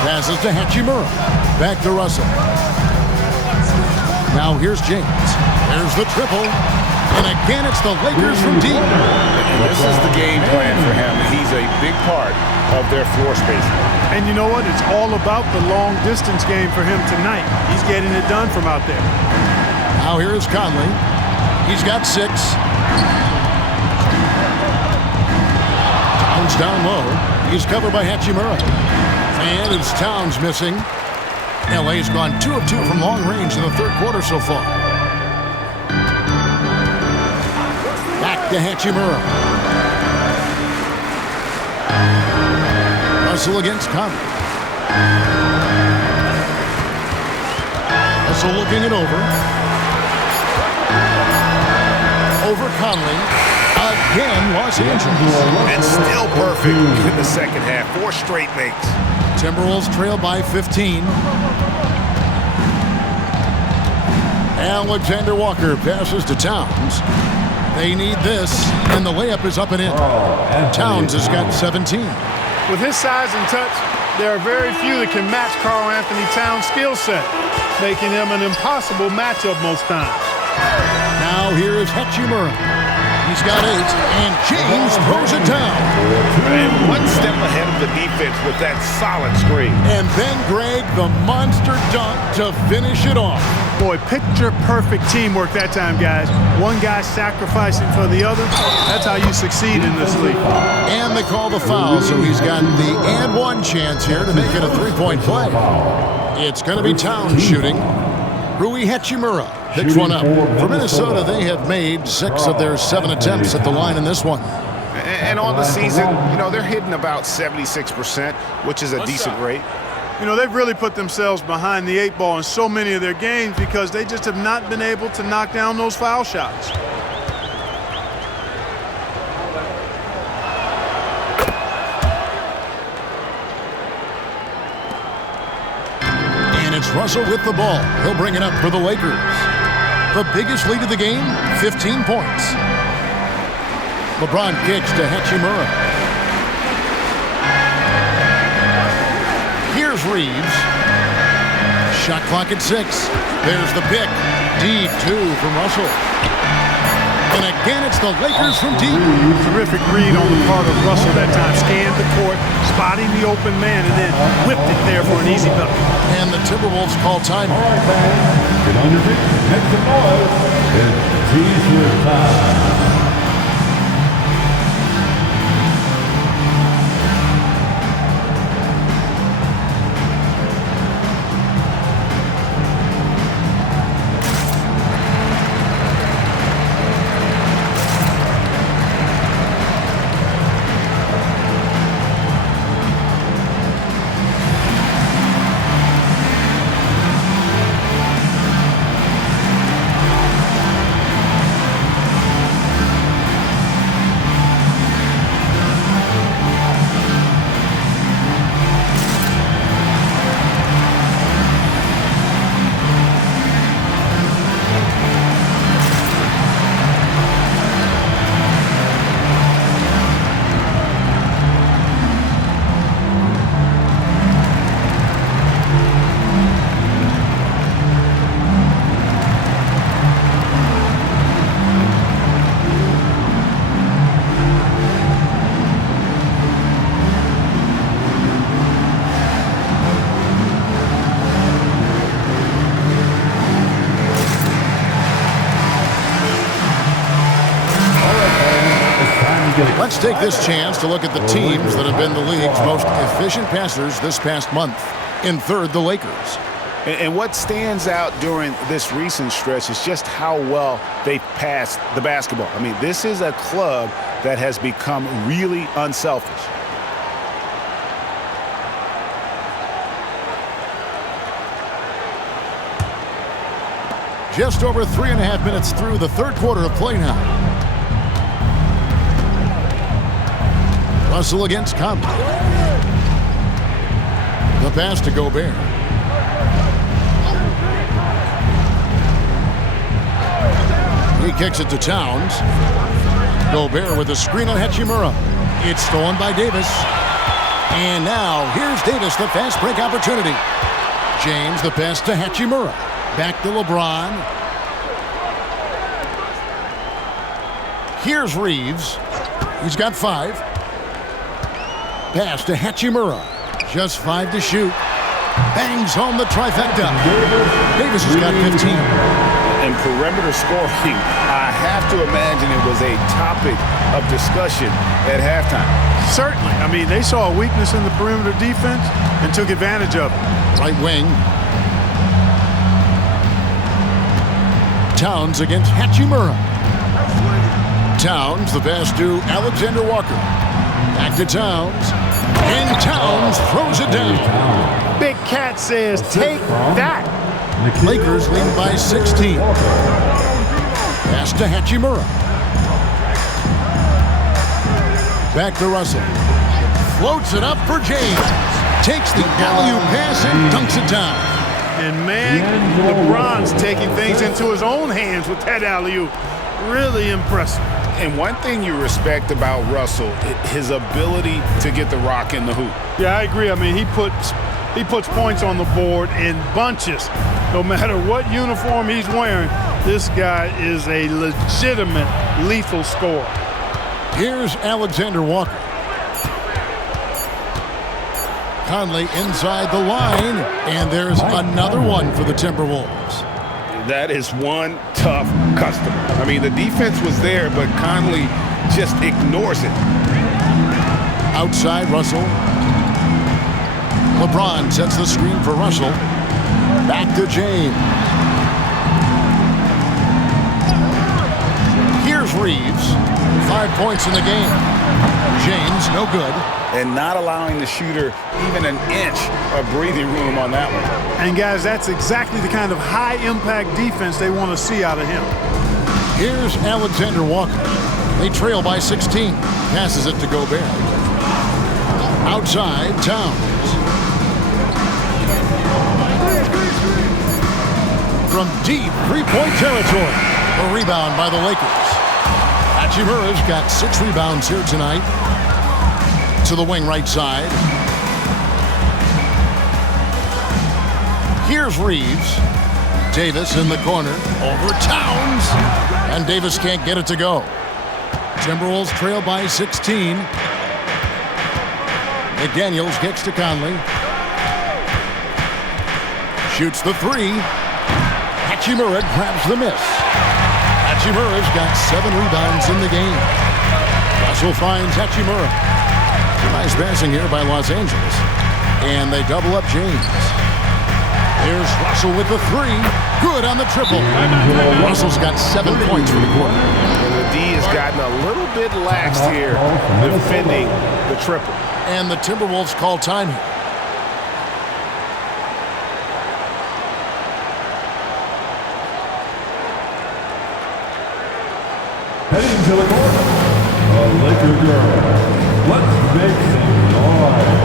Passes to Hachimura. Back to Russell. Now here's James. There's the triple. And again, it's the Lakers from deep. And this is the game plan for him. He's a big part of their floor spacing. And you know what? It's all about the long distance game for him tonight. He's getting it done from out there. Now here is Conley. He's got 6. Towns down low. He's covered by Hachimura. And it's Towns missing. LA's gone 2 of 2 from long range in the third quarter so far. Back to Hachimura. Russell against Conley. Russell looking it over. Over Conley. Again, Los Angeles. And still perfect in the second half. 4 straight makes. Timberwolves trail by 15. Alexander Walker passes to Towns. They need this, and the layup is up and in. Towns has got 17. With his size and touch, there are very few that can match Karl Anthony Towns' skill set, making him an impossible matchup most times. Now here is Hachimura. He's got 8, and James throws it down. And one step ahead of the defense with that solid screen. And then Greg, the monster dunk to finish it off. Boy, picture-perfect teamwork that time, guys. One guy sacrificing for the other. That's how you succeed in this league. And they call the foul, so he's got the and one chance here to make it a 3-point play. It's going to be Towns shooting. Rui Hachimura picks one up. For Minnesota, they have made 6 of their 7 attempts at the line in this one. And on the season, you know, they're hitting about 76%, which is a decent rate. You know, they've really put themselves behind the 8 ball in so many of their games because they just have not been able to knock down those foul shots. And it's Russell with the ball. He'll bring it up for the Lakers. The biggest lead of the game, 15 points. LeBron kicks to Hachimura. Here's Reeves. Shot clock at 6. There's the pick. Deep 2 from Russell. And again, it's the Lakers from deep. Terrific read on the part of Russell that time. Scanned the court, spotting the open man, and then whipped it there for an easy bucket. And the Timberwolves call timeout. Get on your feet, make some noise. It's teaser time. Let's take this chance to look at the teams that have been the league's most efficient passers this past month. In third, the Lakers. And what stands out during this recent stretch is just how well they passed the basketball. I mean, this is a club that has become really unselfish. Just over 3.5 minutes through the third quarter of play now. Russell against Conley. The pass to Gobert. He kicks it to Towns. Gobert with a screen on Hachimura. It's stolen by Davis. And now here's Davis, the fast break opportunity. James, the pass to Hachimura. Back to LeBron. Here's Reeves. He's got 5. Pass to Hachimura. Just 5 to shoot. Bangs home the trifecta. Davis has got 15. And perimeter scoring, I have to imagine it was a topic of discussion at halftime. Certainly. I mean, they saw a weakness in the perimeter defense and took advantage of it. Right wing. Towns against Hachimura. Towns, the pass to Alexander Walker. Back to Towns. And Towns throws it down. Big Cat says, take that. Lakers lead by 16. Pass to Hachimura. Back to Russell. Floats it up for James. Takes the alley-oop pass and dunks it down. And man, LeBron's taking things into his own hands with that alley-oop. Really impressive. And one thing you respect about Russell, his ability to get the rock in the hoop. Yeah, I agree. I mean, he puts points on the board in bunches. No matter what uniform he's wearing, this guy is a legitimate lethal scorer. Here's Alexander Walker. Conley inside the line, and there's another one for the Timberwolves. That is one tough customer. I mean, the defense was there, but Conley just ignores it. Outside Russell. LeBron sets the screen for Russell. Back to James. Here's Reeves. 5 points in the game. James, no good. And not allowing the shooter even an inch of breathing room on that one. And guys, that's exactly the kind of high-impact defense they want to see out of him. Here's Alexander Walker. They trail by 16. Passes it to Gobert. Outside, Towns. From deep three-point territory. A rebound by the Lakers. Hachimura's got 6 rebounds here tonight. To the wing right side. Here's Reeves. Davis in the corner. Over Towns. And Davis can't get it to go. Timberwolves trail by 16. McDaniels kicks to Conley. Shoots the 3. Hachimura grabs the miss. Hachimura's got 7 rebounds in the game. Russell finds Hachimura. Nice passing here by Los Angeles. And they double up James. Here's Russell with the 3. Good on the triple. Russell's got 7 points for the quarter. The D has gotten a little bit lax here defending the triple. And the Timberwolves call time here. Heading to the corner, the Laker girls. Let's make some noise.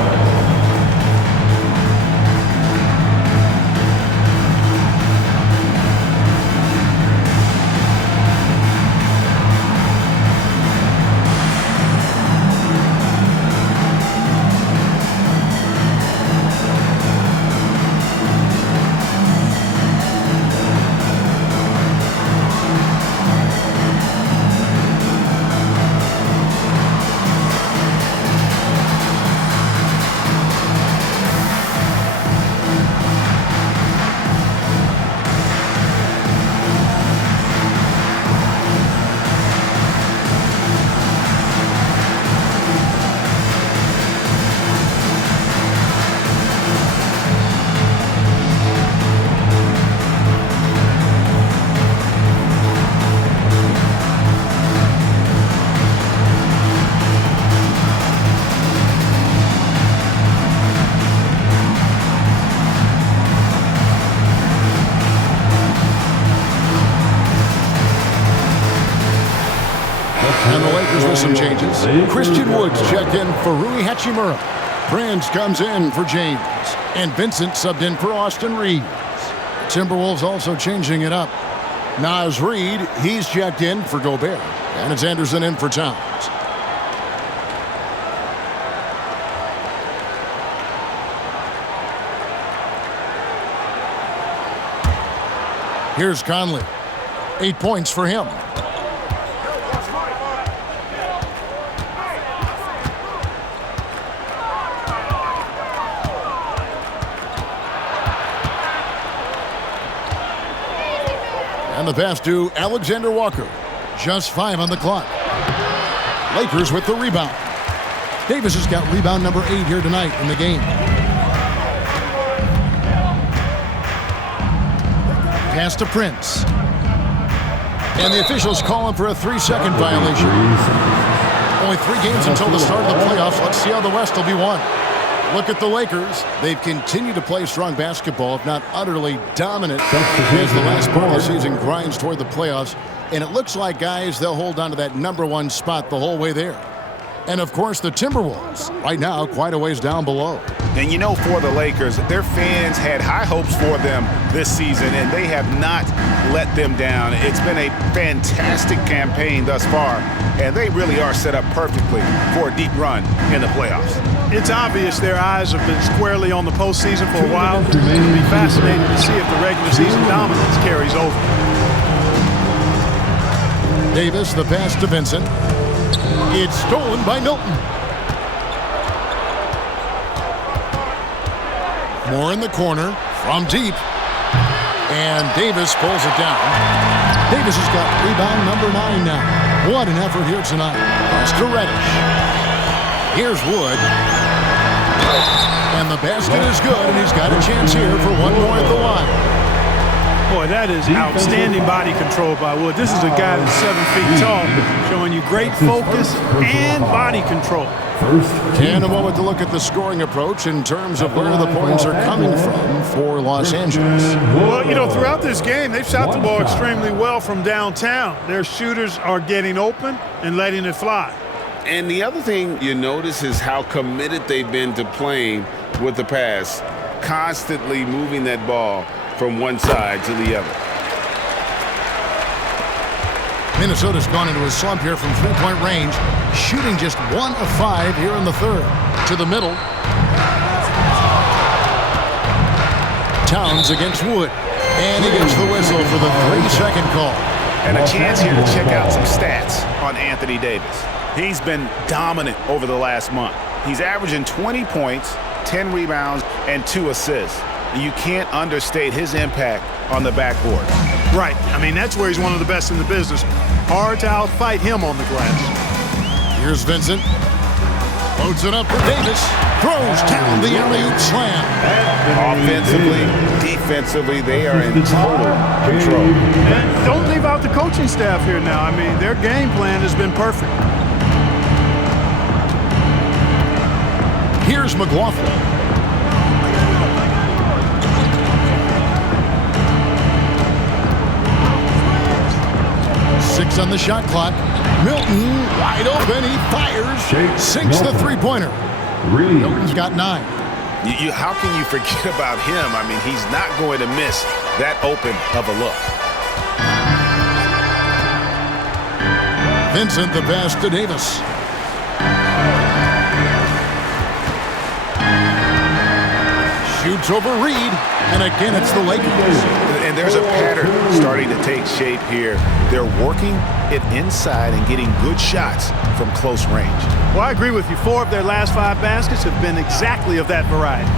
And the Lakers with some changes. Christian Woods checked in for Rui Hachimura. Prince comes in for James. And Vincent subbed in for Austin Reeves. Timberwolves also changing it up. Naz Reid, he's checked in for Gobert. And it's Anderson in for Towns. Here's Conley. 8 points for him. And the pass to Alexander Walker. Just 5 on the clock. Lakers with the rebound. Davis has got rebound number 8 here tonight in the game. Pass to Prince. And the officials calling for a 3-second violation. Only 3 games until the start of the playoffs. Let's see how the West will be won. Look at the Lakers. They've continued to play strong basketball, if not utterly dominant, as the last part of the season grinds toward the playoffs. And it looks like, guys, they'll hold on to that number 1 spot the whole way there. And, of course, the Timberwolves, right now, quite a ways down below. And you know, for the Lakers, their fans had high hopes for them this season, and they have not let them down. It's been a fantastic campaign thus far, and they really are set up perfectly for a deep run in the playoffs. It's obvious their eyes have been squarely on the postseason for a while. It'll be fascinating to see if the regular season dominance carries over. Davis, the pass to Vincent. It's stolen by Milton. More in the corner from deep. And Davis pulls it down. Davis has got rebound number 9 now. What an effort here tonight. Pass to Reddish. Here's Wood. And the basket is good, and he's got a chance here for one more at the line. Boy, that is outstanding body control by Wood. This is a guy that's 7 feet tall, showing you great focus and body control. And a moment to look at the scoring approach in terms of where the points are coming from for Los Angeles. Well, you know, throughout this game, they've shot the ball extremely well from downtown. Their shooters are getting open and letting it fly. And the other thing you notice is how committed they've been to playing with the pass, constantly moving that ball from one side to the other. Minnesota's gone into a slump here from three-point range, shooting just 1 of 5 here in the third. To the middle. Towns against Wood. And he gets the whistle for the 3-second call. And a chance here to check out some stats on Anthony Davis. He's been dominant over the last month. He's averaging 20 points, 10 rebounds, and 2 assists. You can't understate his impact on the backboard. Right. I mean, that's where he's one of the best in the business. Hard to outfight him on the glass. Here's Vincent. Loads it up for Davis. Throws down the alley-oop slam. Offensively, defensively, they are in total control. And don't leave out the coaching staff here now. I mean, their game plan has been perfect. Here's McLaughlin. 6 on the shot clock. Milton wide open. He fires. Sinks the three-pointer. Milton's got 9. How can you forget about him? I mean, he's not going to miss that open of a look. Vincent, the pass to Davis. Shoots over Reed, and again it's the Lakers. And there's a pattern starting to take shape here. They're working it inside and getting good shots from close range. Well, I agree with you. 4 of their last 5 baskets have been exactly of that variety.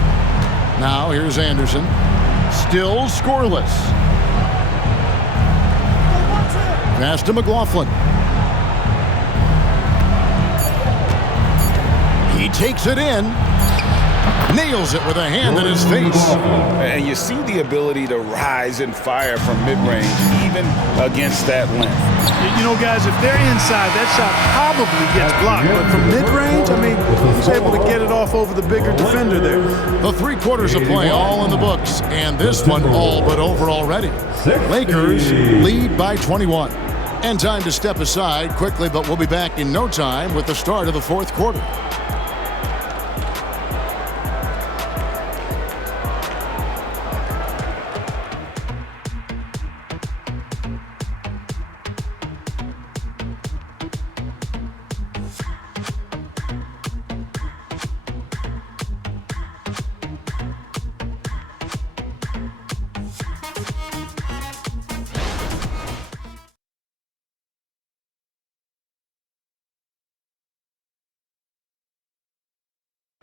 Now here's Anderson. Still scoreless. Pass to McLaughlin. He takes it in. Nails it with a hand in his face. And you see the ability to rise and fire from mid-range, even against that length. You know, guys, if they're inside, that shot probably gets blocked. But from mid-range, I mean, he's able to get it off over the bigger defender there. The 3 quarters of play all in the books, and this one all but over already. Lakers lead by 21. And time to step aside quickly, but we'll be back in no time with the start of the fourth quarter.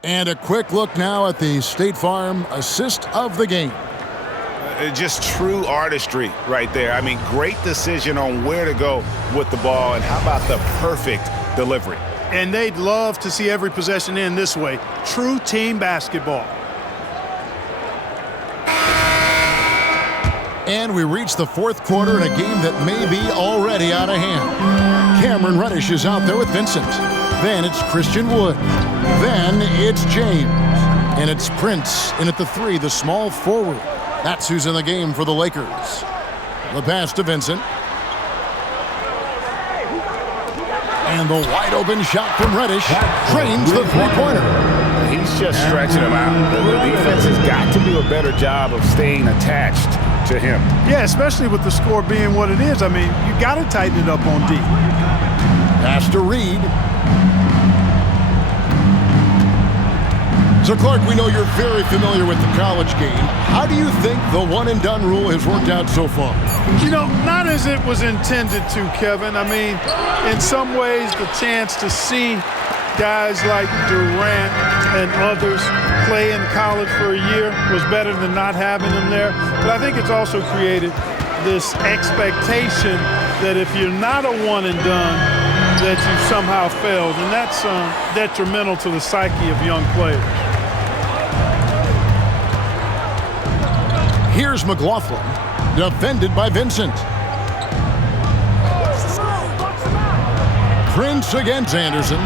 And a quick look now at the State Farm assist of the game. Just true artistry right there. I mean, great decision on where to go with the ball, and how about the perfect delivery? And they'd love to see every possession end this way. True team basketball. And we reach the fourth quarter in a game that may be already out of hand. Cameron Reddish is out there with Vincent. Then it's Christian Wood. Then it's James. And it's Prince in at the 3, the small forward. That's who's in the game for the Lakers. The pass to Vincent. And the wide open shot from Reddish drains the three-pointer. He's just stretching him out. The defense has got to do a better job of staying attached to him. Yeah, especially with the score being what it is. I mean, you got to tighten it up on D. Pass to Reed. So, Clark, we know you're very familiar with the college game. How do you think the one-and-done rule has worked out so far? You know, not as it was intended to, Kevin. I mean, in some ways, the chance to see guys like Durant and others play in college for a year was better than not having them there. But I think it's also created this expectation that if you're not a one-and-done, that you somehow failed. And that's detrimental to the psyche of young players. Here's McLaughlin, defended by Vincent. Prince against Anderson.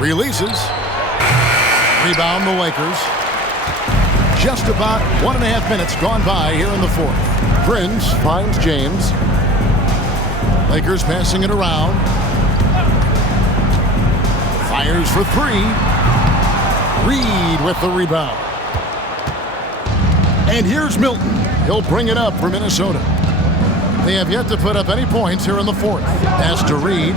Releases. Rebound the Lakers. Just about 1.5 minutes gone by here in the fourth. Prince finds James. Lakers passing it around. Fires for 3. Reed with the rebound. And here's Milton. He'll bring it up for Minnesota. They have yet to put up any points here in the fourth. Pass to Reed.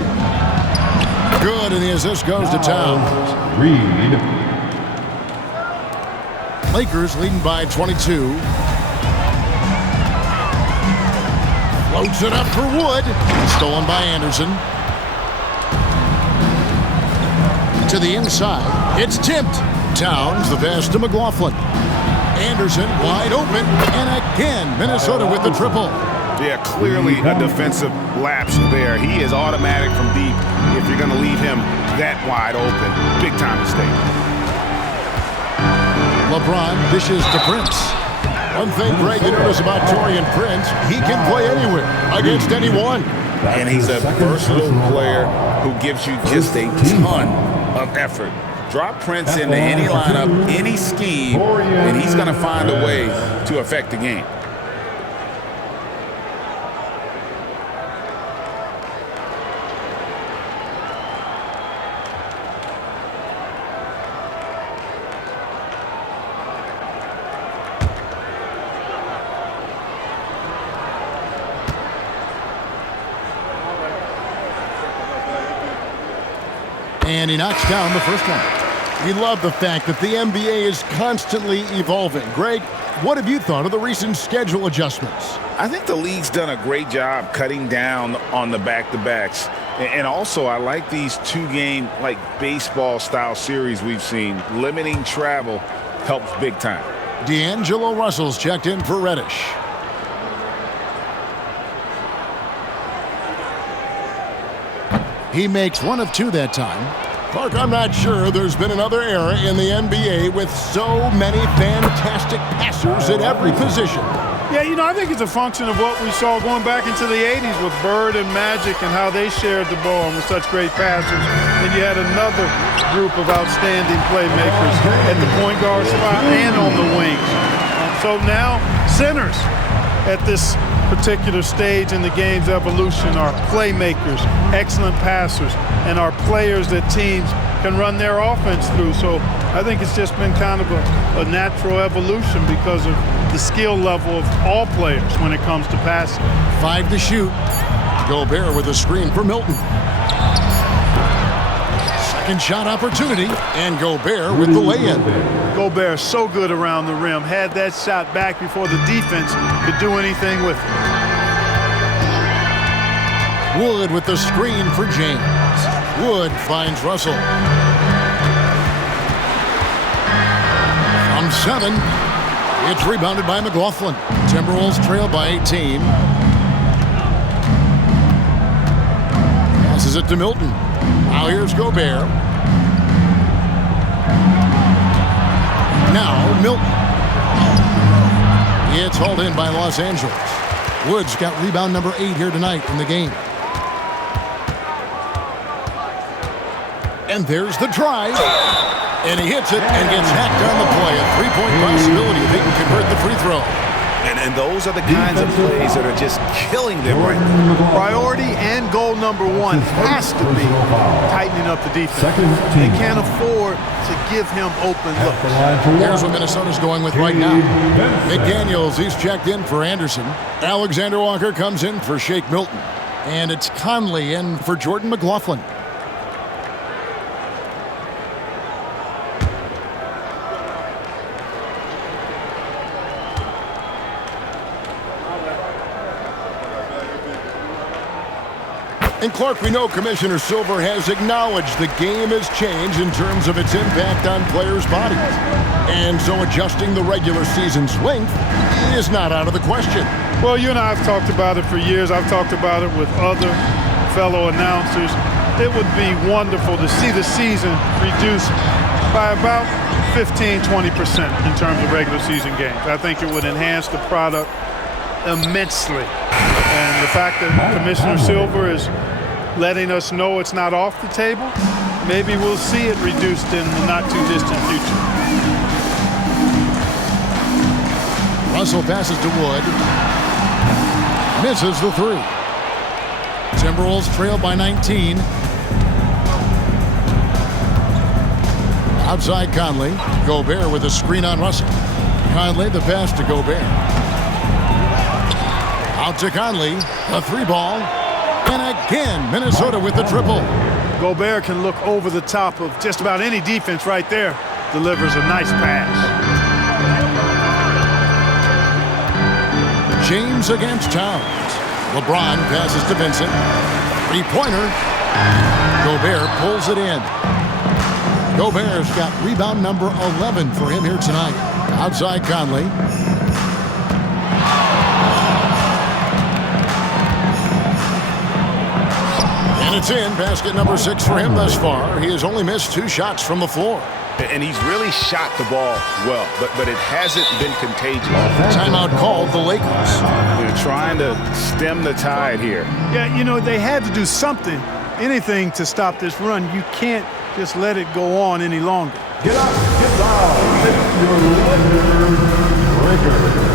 Good, and the assist goes to Towns. Reed. Lakers leading by 22. Floats it up for Wood. Stolen by Anderson. To the inside. It's tipped. Towns, the pass to McLaughlin. Anderson wide open. And again, Minnesota with the triple. Yeah, clearly a defensive lapse there. He is automatic from deep if you're going to leave him that wide open. Big time mistake. LeBron dishes to Prince. One thing, Greg, you notice about Taurean Prince, he can play anywhere, against anyone. And he's a versatile player who gives you just a ton of effort. Drop Prince into any lineup, any scheme, and he's going to find a way to affect the game. And he knocks down the first one. We love the fact that the NBA is constantly evolving. Greg, what have you thought of the recent schedule adjustments? I think the league's done a great job cutting down on the back-to-backs. And also, I like these two-game, like baseball-style series we've seen. Limiting travel helps big time. D'Angelo Russell's checked in for Reddish. He makes 1 of 2 that time. Clark, I'm not sure there's been another era in the NBA with so many fantastic passers at every position. Yeah, you know, I think it's a function of what we saw going back into the 80s with Bird and Magic and how they shared the ball and were such great passers. And you had another group of outstanding playmakers at the point guard spot and on the wing. So now centers at this particular stage in the game's evolution are playmakers, excellent passers, and are players that teams can run their offense through. So I think it's just been kind of a natural evolution because of the skill level of all players when it comes to passing. 5 to shoot. Gobert with a screen for Milton. Second shot opportunity, and Gobert with the lay-in. Gobert so good around the rim. Had that shot back before the defense could do anything with it. Wood with the screen for James. Wood finds Russell. From 7, it's rebounded by McLaughlin. Timberwolves trail by 18. Passes it to Milton. Now here's Gobert. Now Milton. It's hauled in by Los Angeles. Woods got rebound number 8 here tonight in the game. And there's the drive. And he hits it and gets hacked on the play. A three-point possibility if he can convert the free throw. And those are the kinds of plays that are just killing them right now. Priority and goal number 1 has to be tightening up the defense. They can't afford to give him open looks. Here's what Minnesota's going with right now. McDaniels, he's checked in for Anderson. Alexander Walker comes in for Shake Milton. And it's Conley in for Jordan McLaughlin. And Clark, we know Commissioner Silver has acknowledged the game has changed in terms of its impact on players' bodies. And so adjusting the regular season's length is not out of the question. Well, you and I have talked about it for years. I've talked about it with other fellow announcers. It would be wonderful to see the season reduced by about 15-20% in terms of regular season games. I think it would enhance the product immensely. And the fact that Commissioner Silver is letting us know it's not off the table, maybe we'll see it reduced in the not-too-distant future. Russell passes to Wood. Misses the 3. Timberwolves trail by 19. Outside Conley. Gobert with a screen on Russell. Conley, the pass to Gobert. Out to Conley, a 3-ball, and again, Minnesota with the triple. Gobert can look over the top of just about any defense right there. Delivers a nice pass. James against Towns. LeBron passes to Vincent. 3-pointer. Gobert pulls it in. Gobert's got rebound number 11 for him here tonight. Outside Conley. And it's in. Basket number 6 for him thus far. He has only missed 2 shots from the floor. And he's really shot the ball well, but it hasn't been contagious. Timeout called the Lakers. They're trying to stem the tide here. Yeah, you know, they had to do something, anything to stop this run. You can't just let it go on any longer. Get up, get down, it's your record breaker.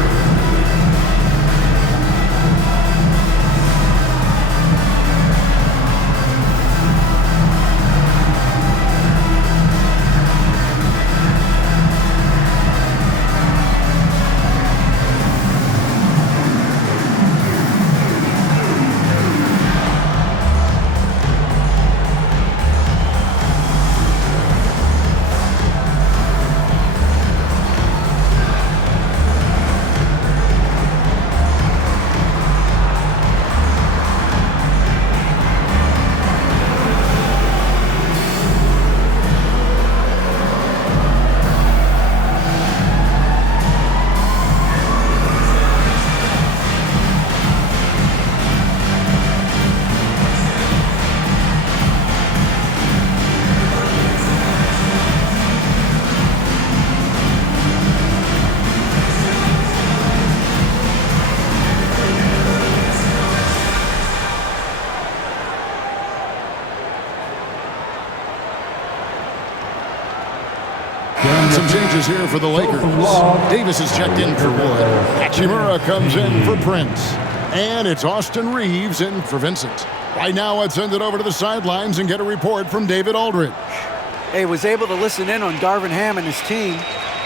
Some changes here for the Lakers. Davis is checked in for Wood. Hachimura comes in for Prince. And it's Austin Reeves in for Vincent. Right now, let's send it over to the sidelines and get a report from David Aldridge. He was able to listen in on Darvin Ham and his team.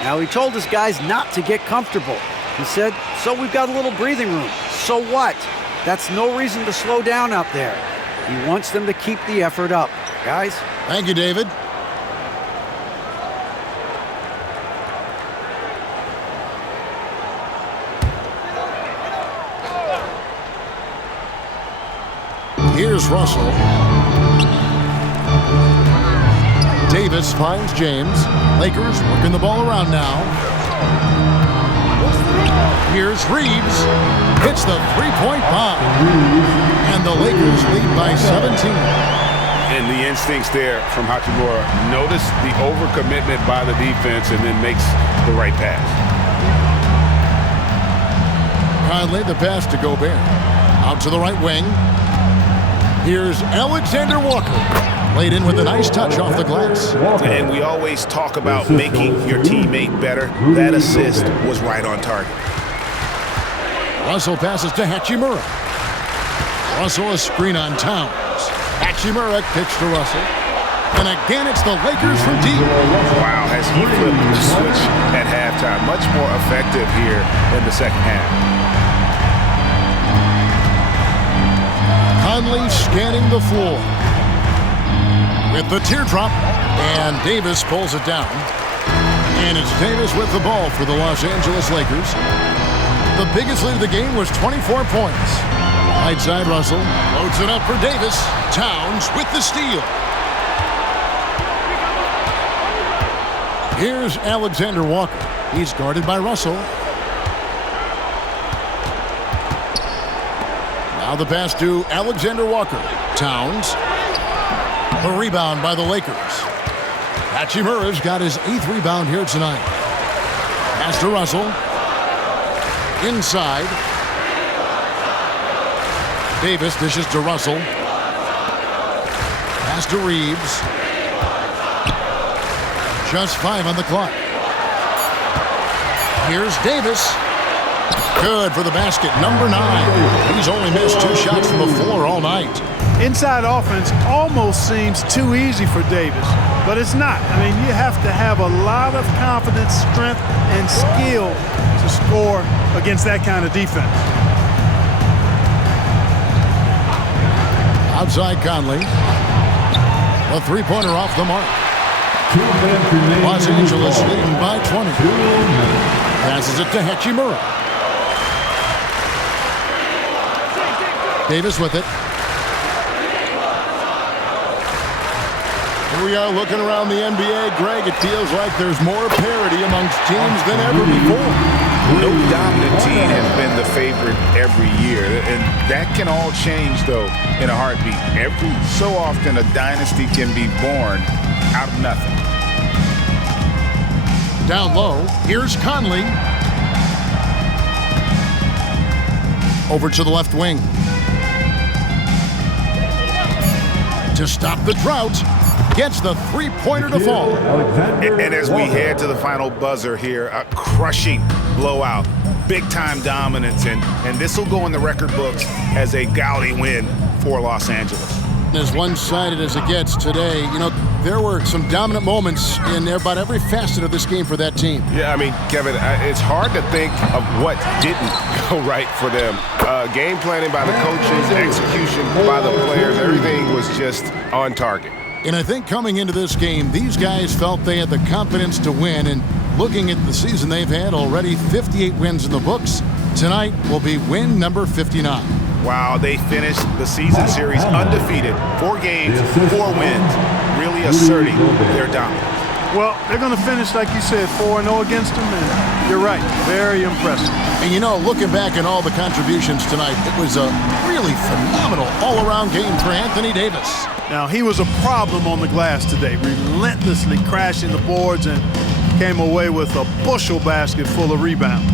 Now, he told his guys not to get comfortable. He said, so we've got a little breathing room. So what? That's no reason to slow down out there. He wants them to keep the effort up. Guys? Thank you, David. Here's Russell. Davis finds James. Lakers working the ball around now. Here's Reeves. Hits the three-point bomb. And the Lakers lead by 17. And the instincts there from Hachimura. Notice the overcommitment by the defense and then makes the right pass. Conley, the pass to Gobert. Out to the right wing. Here's Alexander Walker. Laid in with a nice touch off the glass. And we always talk about making your teammate better. That assist was right on target. Russell passes to Hachimura. Russell a screen on Towns. Hachimura kicks to Russell. And again, it's the Lakers from deep. Wow, has he flipped the switch at halftime. Much more effective here in the second half. Conley scanning the floor. With the teardrop. And Davis pulls it down. And it's Davis with the ball for the Los Angeles Lakers. The biggest lead of the game was 24 points. Right side, Russell loads it up for Davis. Towns with the steal. Here's Alexander Walker. He's guarded by Russell. Now the pass to Alexander Walker. Towns. The rebound by the Lakers. Hachimura's got his 8th rebound here tonight. Pass to Russell. Inside. Davis dishes to Russell. Pass to Reeves. Just 5 on the clock. Here's Davis. Good for the basket, number 9. He's only missed 2 shots from the floor all night. Inside offense almost seems too easy for Davis, but it's not. I mean, you have to have a lot of confidence, strength, and skill to score against that kind of defense. Outside Conley. A three-pointer off the mark. Los Angeles leading by 20. Passes it to Hachimura. Davis with it. Here we are looking around the NBA. Greg, it feels like there's more parity amongst teams than ever before. No dominant team has been the favorite every year, and that can all change, though, in a heartbeat. Every so often, a dynasty can be born out of nothing. Down low, here's Conley. Over to the left wing. To stop the drought, gets the three-pointer to fall. And as we head to the final buzzer here, a crushing blowout, big-time dominance, and this will go in the record books as a gaudy win for Los Angeles. As one-sided as it gets today, you know, there were some dominant moments in about every facet of this game for that team. Yeah, I mean, Kevin, it's hard to think of what didn't go right for them. Game planning by the coaches, execution by the players, everything was just on target. And I think coming into this game, these guys felt they had the confidence to win. And looking at the season they've had, already 58 wins in the books. Tonight will be win number 59. Wow, they finished the season series undefeated. 4 games, 4 wins, really asserting their dominance. Well, they're going to finish, like you said, 4-0 against them, and you're right, very impressive. And you know, looking back at all the contributions tonight, it was a really phenomenal all-around game for Anthony Davis. Now, he was a problem on the glass today, relentlessly crashing the boards and came away with a bushel basket full of rebounds.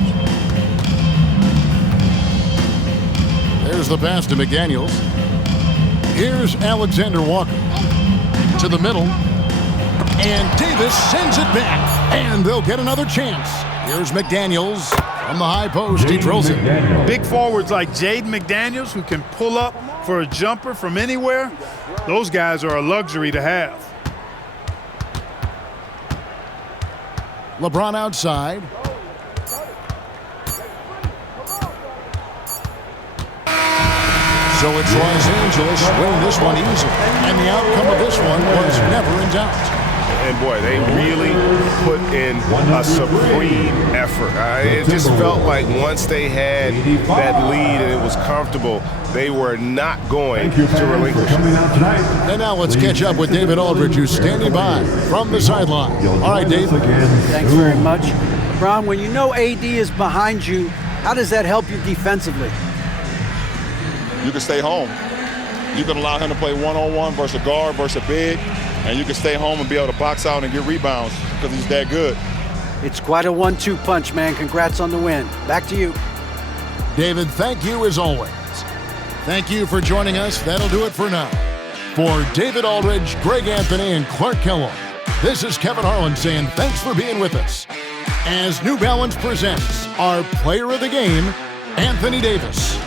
There's the pass to McDaniels. Here's Alexander Walker. To the middle. And Davis sends it back. And they'll get another chance. Here's McDaniels from the high post. He drills it. Big forwards like Jaden McDaniels who can pull up for a jumper from anywhere. Those guys are a luxury to have. LeBron outside. So it's Los Angeles winning this one easily. And the outcome of this one was never in doubt. And boy, they really put in a supreme effort. It just felt like once they had that lead and it was comfortable, they were not going to relinquish. And now let's catch up with David Aldridge, who's standing by from the sideline. All right, Dave. Thanks very much. LeBron, when you know AD is behind you, how does that help you defensively? You can stay home. You can allow him to play one-on-one versus a guard versus a big, and you can stay home and be able to box out and get rebounds because he's that good. It's quite a 1-2 punch, man. Congrats on the win. Back to you. David, thank you as always. Thank you for joining us. That'll do it for now. For David Aldridge, Greg Anthony, and Clark Kellogg, this is Kevin Harlan saying thanks for being with us. As New Balance presents our player of the game, Anthony Davis.